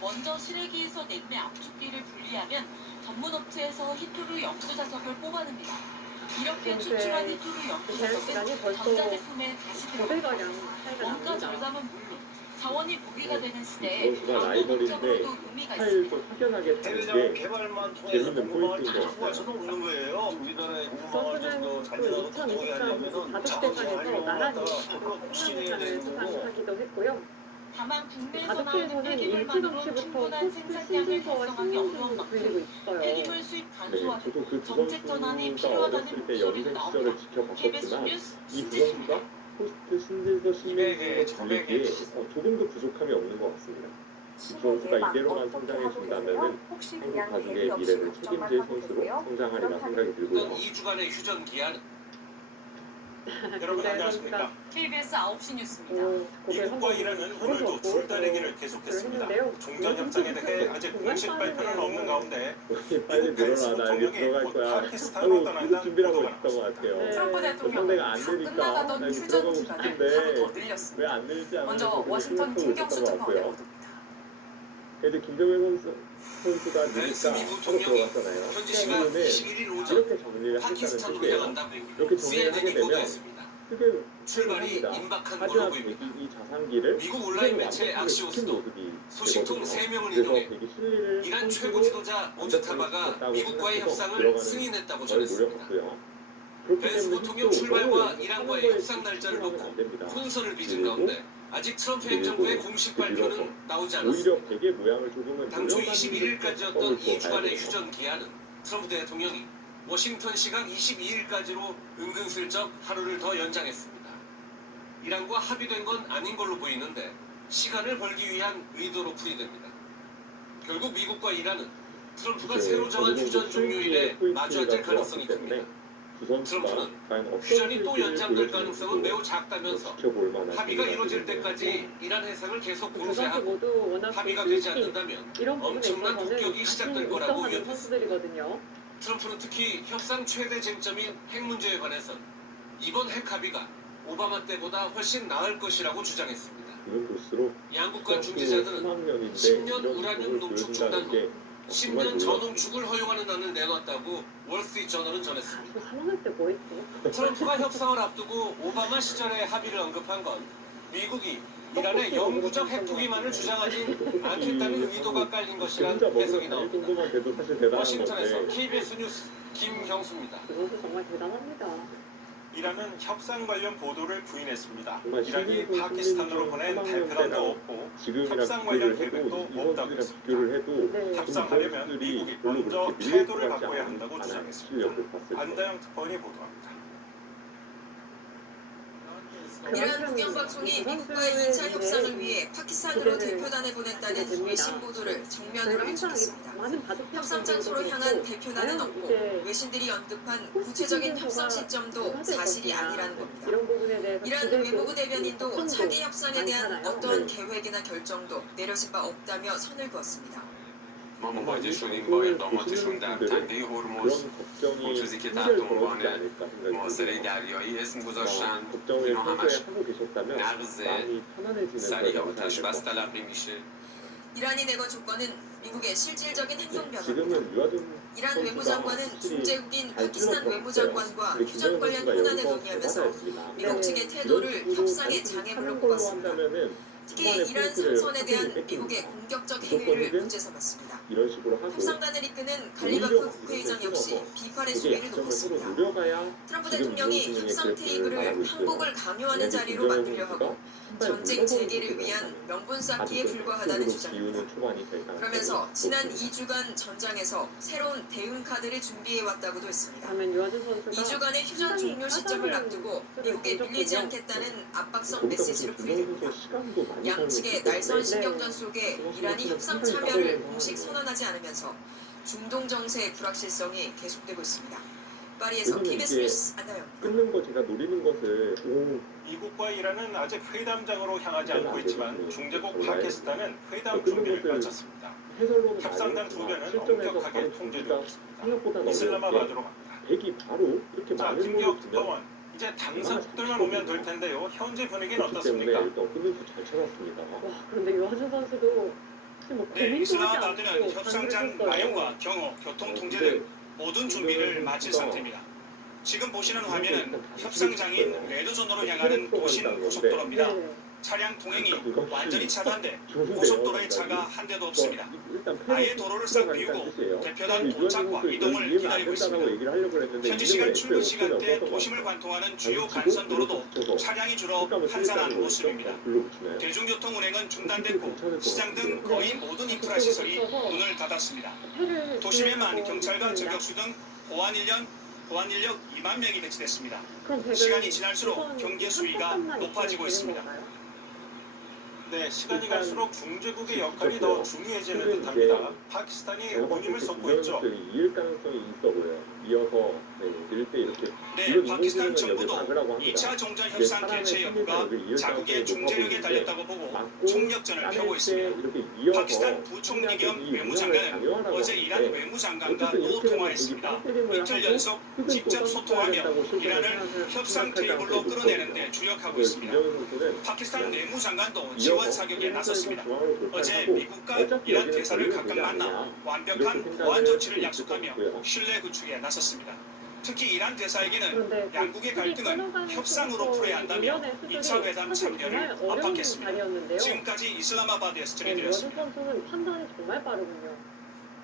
먼저 실외기에서 냉매 압축비를 분리하면 전문 업체에서 히토류 영수자석을 뽑아냅니다. 이렇게 추출한 히토류 영수자석은 전자제품에 다시 들어갑니다. 원가 절감은 물론 자원이 보기가 되는 시대에 선수가 광고 라이벌인데 목적으로도 의미가 스타일도 있습니다. 확연하게 다른 대회장 게 개발만 통해서 재밌는 공방을 포인트인 것 자꾸 같아요. 가서도 오는 거예요. 우리나라의 공방을 선수는 좀더 또 잘 되도록 2023 하려면은 바둑대상에서 나란히 앞으로 추진해야 상을 되는 거고. 수상하기도 했고요. 다만 국내에서 나오는 바둑대에서는 폐기물만으로 일찌감치부터 충분한 포스트 생산량을 신진서와 달성하기 어려운 신문선으로 만큼 불리고 있어요. 폐기물 수입 네, 간소화는 저도 그 두 정책 전환이 선수가 필요하다는 어렸을 때 목소리도 영생 나옵니다. 시절을 KBS 지켜봤었지만 뉴스 이 두 신지수입니다. 선수가 포스트 신진서 신민수와 달리기에 조금도 부족함이 없는 것 같습니다. 이 선수가 이대로만 성장해준다면 한국 바둑의 미래를 책임질 선수로 성장하리라 생각이 들고요. 2주간의 휴전 기한은 여러분 안녕하십니까? KBS 9시 뉴스입니다. 미국과 이란은 오늘도 줄다리기를 계속했습니다. 종전 협상에 대해 아직 공식 발표는 없는 가운데 빨리 미국 펜스 늘어나, 나 여기 부통령이 들어갈 곧 거야 파키스탄으로 하고 떠난다는 준비를 하고 보도가 있었던 것 같아요. 트럼프 대통령은 상대가 안 다 되니까 끝나가던 나 여기 휴전 들어가고 기간을 하루 싶은데 더 늘렸습니다. 왜 안 늘지 않나 먼저 워싱턴 김경수 특파원의 보도입니다. 그래도 김정일 선수가 랜스 미 느니까 하고 부통령이 들어갔잖아요. 현지 시간 그러면은 21일 오전 이렇게 정리를 파키스탄으로 하겠다는 향한다고 뜻이에요. 이렇게 정리를 하게 CNN이 되면 보도했습니다. 크게 출발이 합니다. 임박한 걸로 하지만 보입니다. 이 자산기를 미국 온라인 매체 악시오스도 소식통 3명을 인용해 이란 최고 지도자 모즈타바가 미국과의 협상을 승인했다고 전했습니다. 벤스 부통령 출발과 이란과의 협상 날짜를 놓고 혼선을 빚은 가운데 아직 트럼프 행정부의 공식 발표는 나오지 않았습니다. 오히려 베개 모양을 조금은 당초 21일까지였던 2주간의 휴전 기한은 트럼프 대통령이 워싱턴 시각 22일까지로 은근슬쩍 하루를 더 연장했습니다. 이란과 합의된 건 아닌 걸로 보이는데 시간을 벌기 위한 의도로 풀이됩니다. 결국 미국과 이란은 트럼프가 새로 정한 휴전 종료일에 마주 앉을 가능성이 큽니다. 트럼프는 휴전이 또 연장될 가능성은 매우 작다면서 합의가 이루어질 때까지 이란 해상을 계속 두 선수 봉쇄하고 모두 워낙 합의가 되지 않는다면 이런 부분에 엄청난 있어서는 폭격이 시작될 거라고 우승하는 우려했습니다. 선수들이거든요. 트럼프는 특히 협상 최대 쟁점인 핵 문제에 관해선 이번 핵 합의가 오바마 때보다 훨씬 나을 것이라고 주장했습니다. 양국 간 중재자들은 10년 우라늄 농축 중단도 10년 전농축을 허용하는 안을 내놨다고 월스트리트저널은 전했습니다. 3학년 때 뭐 했지? 트럼프가 협상을 앞두고 오바마 시절의 합의를 언급한 건 미국이 이란의 영구적 핵 포기만을 주장하지 않겠다는 의도가 깔린 것이란 해석이 나옵니다. 워싱턴에서 KBS 뉴스 김경수입니다. 그것도 정말 대단합니다. 이란은 협상 관련 보도를 부인했습니다. 정말 이란이 신인군 파키스탄으로 보낸 대표단도 없고 협상 관련 계획도 없다고 했습니다. 협상하려면 미국이 먼저 태도를 바꿔야 한다고 주장했습니다. 안다영 특파원이 보도합니다. 이란 국영방송이 미국과의 2차 협상을 위해 파키스탄으로 대표단을 보냈다는 외신 보도를 정면으로 일축했습니다. 협상 장소로 향한 대표단은 없고 외신들이 언급한 구체적인 협상 시점도 사실이 아니라는 겁니다. 이란 외무부 대변인도 차기 협상에 대한 어떠한 계획이나 결정도 내려진 바 없다며 선을 그었습니다. ما مواجه شدیم با اقداماتشون در تنده هرمز خصوصی که تحت عنوان محاصره دریایی اسم گذاشتن اینا همش نقض سریع آتش بس تلقی میشه 이란이 내건 조건은 미국의 실질적인 행동 변화입니다. 이란 외무장관은 중재국인 파키스탄 외무장관과 휴전 관련 현안을 논의하면서 미국 측의 태도를 협상의 장애물로 꼽았습니다. 특히 이란 상선에 대한 미국의 공격적 행위를 문제 삼았습니다. 협상단을 이끄는 갈리바프 국회의장 역시 비판 비판의 그게 수위를 약점을 서로 높였습니다. 누려가야 트럼프 지금 대통령이 이용진영의 협상 그래프를 테이블을 말하고 있어요. 항복을 강요하는 자리로 만들려 하고 전쟁 재개를 위한 명분 쌓기에 불과하다는 주장입니다. 그러면서 지난 2주간 전장에서 새로운 대응 카드를 준비해 왔다고도 했습니다. 그러면 유아준 선수가 2주간의 휴전 종료 시점을 앞두고 미국에 밀리지 않겠다는 압박성 메시지로 풀이됩니다. 양측의 날선 신경전 속에 이란이 협상 참여를 공식 선언하지 않으면서 중동 정세의 불확실성이 계속되고 있습니다. 파리에서 KBS 뉴스 안나영. 끊는 거 제가 노리는 것을 미국과 이란은 아직 회담장으로 향하지 않고 있지만 중재국 파키스탄은 회담 끊는 준비를 것을 마쳤습니다. 해설로는 협상단 두 배는 실전에서 엄격하게 바로 통제되고 있습니다. 생각보다 이슬라마바드로 갑니다. 백이 바로 이렇게 자, 많은 김기혁 걸 주면 특파원. 이제 당사국들만 오면 될 텐데요. 현재 분위기는 그렇기 어떻습니까? 때문에 일단 끊는 수잘 찾았습니다. 와 그런데 유아준 선수도 지금 뭐 네, 고민도 하지 이슬라마바드는 않고 협상장 반응을 마련과 경호, 교통 통제 등 모든 준비를 마친 상태입니다. 지금 보시는 화면은 협상장인 레드존으로 향하는 도심 고속도로입니다. 차량 통행이 완전히 차단돼 고속도로에 차가 한 대도 없습니다. 아예 도로를 싹 비우고 대표단 도착과 이동을 기다리고 있습니다. 현지 시간 출근 시간대 도심을 관통하는 주요 간선도로도 차량이 줄어 한산한 모습입니다. 대중교통 운행은 중단됐고 시장 등 거의 모든 인프라 시설이 문을 닫았습니다. 도심에만 경찰과 저격수 등 보안 인력 2만 명이 배치됐습니다. 시간이 지날수록 경계 수위가 높아지고 있습니다. 네, 시간이 갈수록 중재국의 역할이 더 중요해지는 듯합니다. 파키스탄이 오님을 쏟고 있죠. 이을 가능성이 있어 보여요. 이어서 일대 이렇게 네, 파키스탄 정부도 2차 종전 협상 개최 여부가 자국의 중재력에 달렸다고 보고 총력전을 펴고 있습니다. 파키스탄 부총리 겸 외무장관은 어제 이란 외무장관과 또 통화했습니다. 이틀 연속 직접 소통하며 이란을 협상 테이블로 끌어내는 데 주력하고 있습니다. 파키스탄 내무장관도 지원 사격에 나섰습니다. 어제 미국과 이란 대사를 각각 만나 완벽한 보안 조치를 약속하며 신뢰 구축에 나섰습니다. 특히 이란 대사에게는 양국의 갈등은 협상으로 풀어야 한다며 2차 회담 참여를 압박했습니다. 지금까지 이슬라마바드에서 전해드렸습니다. 선수는 판단이 정말 빠르군요.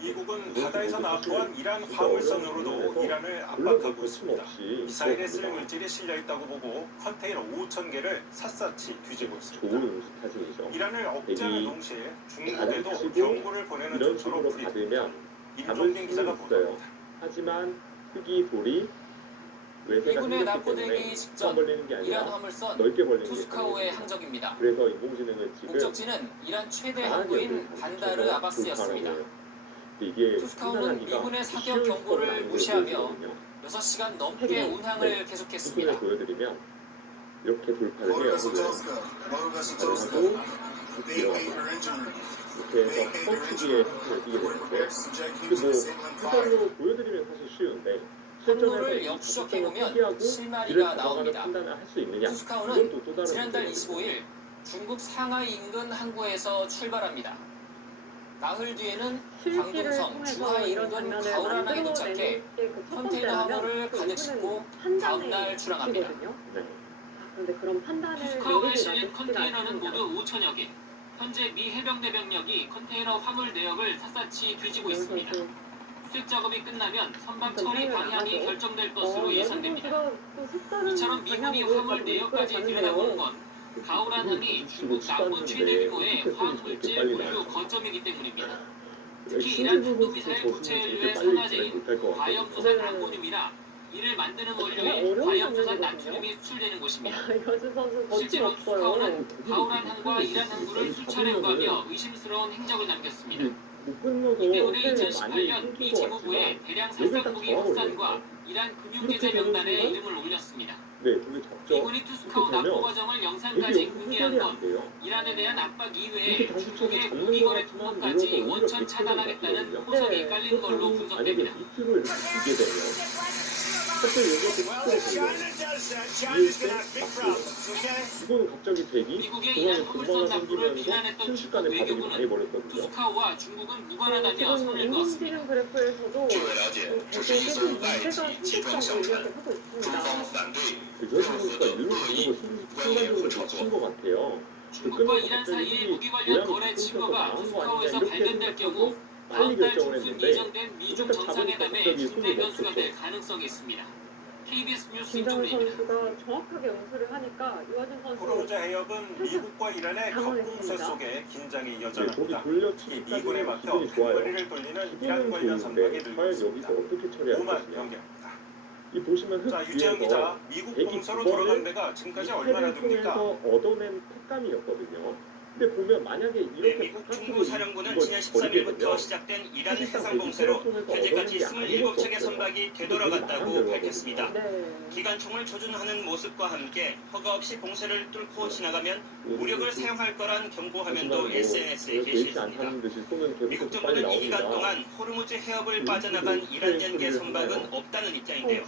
미국은 바다에서 납포한 이란 화물선으로도 이란을 압박하고 있습니다. 미사일에 쓸 물질이 실려 있다고 보고 컨테이너 5,000개를 샅샅이 뒤지고 있습니다. 이란을 억제하는 동시에 중국에도 경고를 보내는 조처로 풀이됩니다. 임종빈 기자가 보도합니다. 하지만 흙이 돌이 미군의 납포되기 직전 벌리는 게 이란 아니라 화물선 넓게 벌리는 게 투스카오의 항적입니다. 그래서 인공지능은 지금 목적지는 이란 최대 항구인 반다르 아바스였습니다. 투스카오는 미군의 사격 경고를 무시하며 6시간 넘게 운항을 계속했습니다. 보여드리면 이렇게 돌파를 해요. 이렇게 해서 뻥튀기에 힘을 띄게 되는데 이게 뭐 우선으로 보여드리면 사실 쉬운데 항로를 역추적해보면 실마리가 나옵니다. 투스카오는 지난달 25일 중국 상하이 인근 항구에서 출발합니다. 나흘 뒤에는 광둥성 주하이 인근 가오란항에 도착해 컨테이너 항로를 가득 싣고 다음날 출항합니다. 그런데 그런 판단을 투스카오에 실린 컨테이너는 모두 5천여 개. 현재 미 해병대 병력이 컨테이너 화물 내역을 샅샅이 뒤지고 있습니다. 수색 작업이 끝나면 선박 처리 방향이 결정될 것으로 예상됩니다. 이처럼 미군이 화물 내역까지 들여다보는 건 가오란항이 중국 남부 최대 규모의 화학물질 분류 거점이기 때문입니다. 특히 이란 탄도미사일 구체연료의 산화제인 과염소산 암모늄이라 이를 만드는 원료인 과염소산 나트륨이 수출되는 곳입니다. 실제로 투스카오는 가오란항과 이란 항구를 수차례 오가며 의심스러운 행적을 남겼습니다. 이 때문에 2018년 미 재무부에 대량 살상무기 확산과 이란 금융제재 명단에 이름을 올렸습니다. 미군이 투스카오 납포 과정을 영상까지 공개한 건 이란에 대한 압박 이외에 중국의 무기 거래 통로까지 원천 차단하겠다는 포석이 깔린 걸로 분석됩니다. 이거는 갑자기 대기 미국의 이란 화물선 납부를 비난했던 중국 외교부는 투스카오와 중국은 무관하다며 선을 그었습니다. 그래프에서도 계속 문제가 생겼다고 이야기를 하고 있습니다. 여자분과 일로 순간적으로 놓친 것 같아요. 중국과 이란 사이의 무기 관련 거래 증거가 투스카오에서 발견될 경우 빨리 다음 달 결정을 중순 했는데 예정된 미중 딱 잡으니까 정상회담의 갑자기 손이 중대 변수가 멈췄죠. 될 가능성이 있습니다. KBS 뉴스 김정은 임종민입니다. 선수가 정확하게 응수를 하니까 유아준 선수 호르무즈 해협은 미국과 이란의 격공세 속에 긴장이 네, 거기 여전합니다. 특히 돌려치기까지는 미군에 막혀 기분이 좋아요. 머리를 돌리는 기분은 이란 관련 선박이 좋은데 늘고 과연 있습니다. 여기서 어떻게 처리할 오만 것이냐. 연기합니다. 이 보시면 흙 자, 유재영 뒤에서 기자, 미국 봉서로 102번을 돌아간 데가 지금까지 얼마나 패를 됩니까? 통해서 얻어낸 택감이었거든요. 근데 보면 만약에 네, 이렇게 미국 바깥으로 중부사령부는 이걸 지난 버리게 13일부터 되면 시작된 이란 사실상 해상 봉쇄로 대기태를 통해서 현재까지 얻어낸 게 아무것도 27척의 없어요. 선박이 이게 되돌아갔다고 너무 밝혔습니다. 네. 기관총을 조준하는 모습과 함께 허가 없이 봉쇄를 뚫고 지나가면 무력을 사용할 거란 경고화면도 SNS에 게시했습니다. 미국 정부는 이 기간 동안 호르무즈 해협을 빠져나간 이란 연계 선박은 없다는 입장인데요.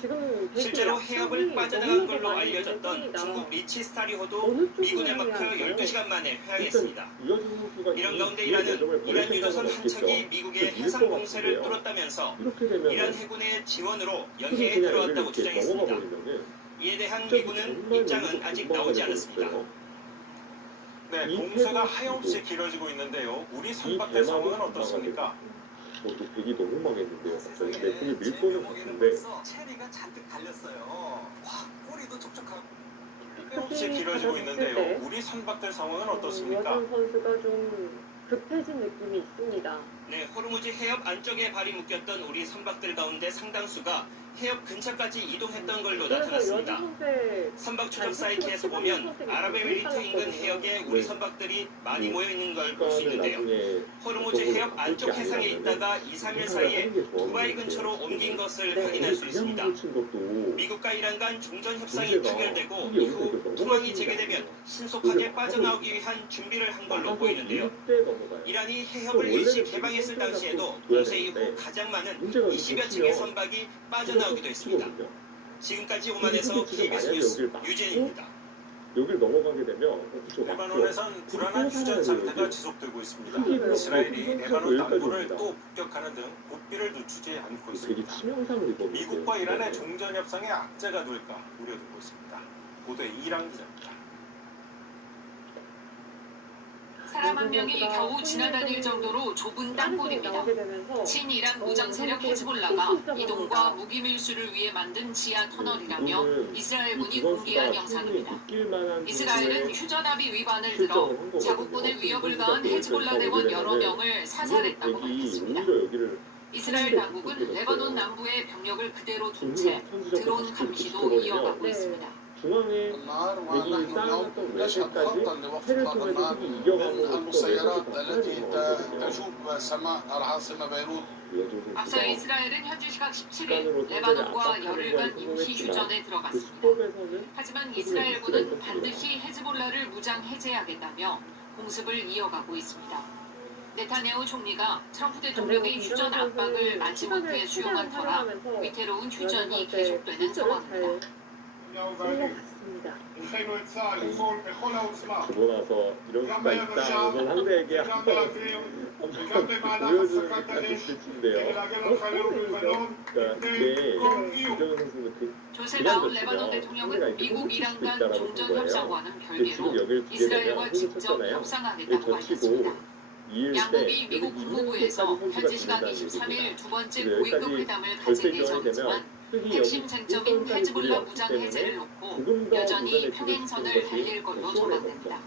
실제로 해협을 빠져나간 걸로 알려졌던 중국 리치 스타리호도 미군에 막혀 12시간 만에 회항했습니다. 이런 가운데 이란은 이란 유조선 한 척이 미국의 해상 봉쇄를 뚫었다면서 이란 해군의 지원으로 연해에 들어왔다고 주장했습니다. 이에 대한 미군은 입장은 아직 나오지 않았습니다. 네, 봉쇄가 하염없이 길어지고 있는데요. 우리 선박들 상황은 어떻습니까? 또 배기 너무 망했는데요. 갑자기 근데 그게 밀고는 같은데 체리가 잔뜩 달렸어요. 와, 꼬리도 촉촉하고. 하염없이 길어지고 있는데요. 우리 선박들 상황은 어떻습니까? 유아준 선수가 좀 급해진 느낌이 있습니다. 네, 호르무즈 해협 안쪽에 발이 묶였던 우리 선박들 가운데 상당수가 해협 근처까지 이동했던 걸로 나타났습니다. 선박 추적 사이트에서 보면 아랍에미리트 인근 해역에 우리 선박들이 많이 모여 있는 걸 볼 수 있는데요. 호르무즈 해협 안쪽 해상에 있다가 2, 3일 사이에 두바이 근처로 옮긴 것을 확인할 수 있습니다. 미국과 이란 간 종전 협상이 타결되고 이후 통항이 재개되면 신속하게 빠져나오기 위한 준비를 한 걸로 보이는데요. 이란이 해협을 일시 개방했을 당시에도 봉쇄 이후 가장 많은 20여 척의 선박이 빠져나오기도 했습니다. 지금까지 오만에서 KBS 뉴스 유진입니다. 여기를 넘어가게 되면 레바논에선 불안한 휴전 상태가 지속되고 있습니다. 이스라엘이 레바논 남부를 또 폭격하는 등 고삐를 늦추지 않고 있습니다. 미국과 이란의 종전 협상에 악재가 될까 우려되고 있습니다. 보도에 이랑 기자입니다. 사람 한 명이 겨우 지나다닐 정도로 좁은 땅굴입니다. 친이란 무장 세력 헤즈볼라가 이동과 무기 밀수를 위해 만든 지하 터널이라며 이스라엘군이 공개한 영상입니다. 이스라엘은 휴전합의 위반을 들어 자국군에 위협을 가한 헤즈볼라 대원 여러 명을 사살했다고 밝혔습니다. 이스라엘 당국은 레바논 남부의 병력을 그대로 둔 채 드론 감시도 이어가고 있습니다. 중앙에 여기 쌓아놨던 외세까지 해를 통해서 흙이 이겨가고 앞서 이스라엘은 현지 시각 17일 레바논과 열흘간 임시 휴전에 들어갔습니다. 하지만 이스라엘군은 반드시 헤즈볼라를 무장 해제하겠다며 공습을 이어가고 있습니다. 네타냐후 총리가 트럼프 대통령의 휴전 압박을 마지못해 수용한 터라 위태로운 휴전이 계속되는 상황입니다. 주고 나서 이럴 수가 있다. 오늘 상대에게 한번 보여주는 듯한 눈빛인데요. 근데 이정현 선수는 조세 나온 레바논 대통령은 미국 이란 간 종전 협상과는 별개로 이스라엘과 직접 협상하겠다고 밝혔습니다. 양국이 미국 국무부에서 현지 시각 23일 두 번째 고위급 회담을 가질 예정이지만 핵심 쟁점인 헤즈볼라 무장 해제를 놓고 여전히 평행선을 달릴 걸로 전망됩니다.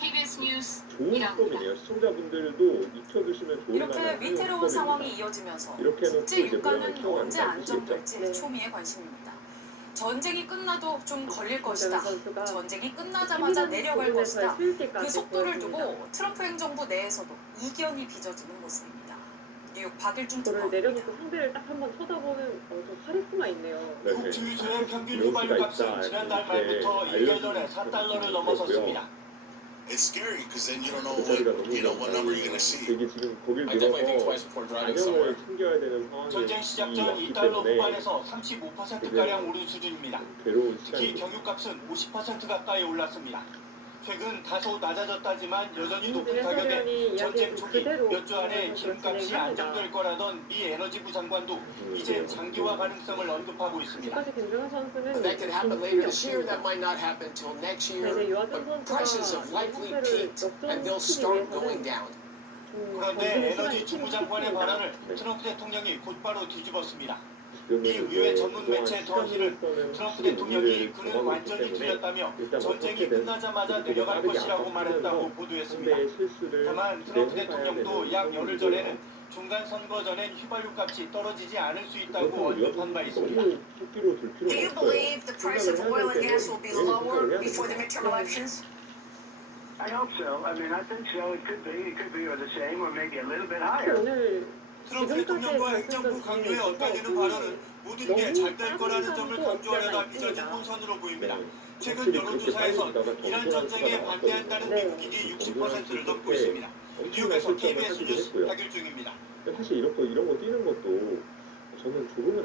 KBS 뉴스 이랑입니다. 시청자분들도 익혀두시면 좋을 이렇게 만한 위태로운 상황이 이어지면서 국제 유가는 언제 안정될지 초미의 관심입니다. 전쟁이 끝나도 좀 걸릴 것이다. 전쟁이 끝나자마자 내려갈 것이다. 그 속도를 두고 트럼프 행정부 내에서도 이견이 빚어지는 모습입니다. 뉴욕 박일준 그걸 내려놓고 상대를 딱 한번 쳐다보는 좀 카리스마 있네요. 국주유소의 평균 휘발유 값은 지난달 말부터 1년에 4달러를 넘어섰습니다. It's scary because then you don't know what number you're gonna see. 되게 지금 거길 들어서 안녕을 챙겨야 되는 상황이 전쟁 시작 전 2달러 후반에서 35%가량 오른 수준입니다. 특히 경유값은 50% 가까이 올랐습니다. 최근 다소 낮아졌다지만 여전히 높은 가격에 전쟁 초기 몇 주 안에 기름값이 안정될 거라던 미 에너지부 장관도 이제 장기화 가능성을 언급하고 있습니다. That could happen later this year. That might not happen till next year. But prices have likely peaked and they'll start going down. 그런데 에너지 주무장관의 발언을 트럼프 대통령이 곧바로 뒤집었습니다. 미 의회 전문 매체 더힐은 트럼프 대통령이 그는 완전히 틀렸다며 전쟁이 끝나자마자 내려갈 것이라고 말했다고 보도했습니다. 다만 트럼프 대통령도 약 열흘 전에는 중간 선거 전엔 휘발유 값이 떨어지지 않을 수 있다고 언급한 바 있습니다. Do you believe the price of oil and gas will be lower before the midterm elections? I hope so. I mean, I think so. It could be the same or maybe a little bit higher. 오늘 트럼프 대통령과 행정부 강요에 엇갈리는 발언은 모든 게 잘 될 거라는 점을 강조하려다 빚어진 혼선으로 보입니다. 최근 여론조사에선 이란 전쟁에 반대한다는 미국인이 60%를 넘고 있습니다. 뉴욕에서 KBS 뉴스 박일중입니다. 사실 이런 거 뛰는 것도 저는 조금은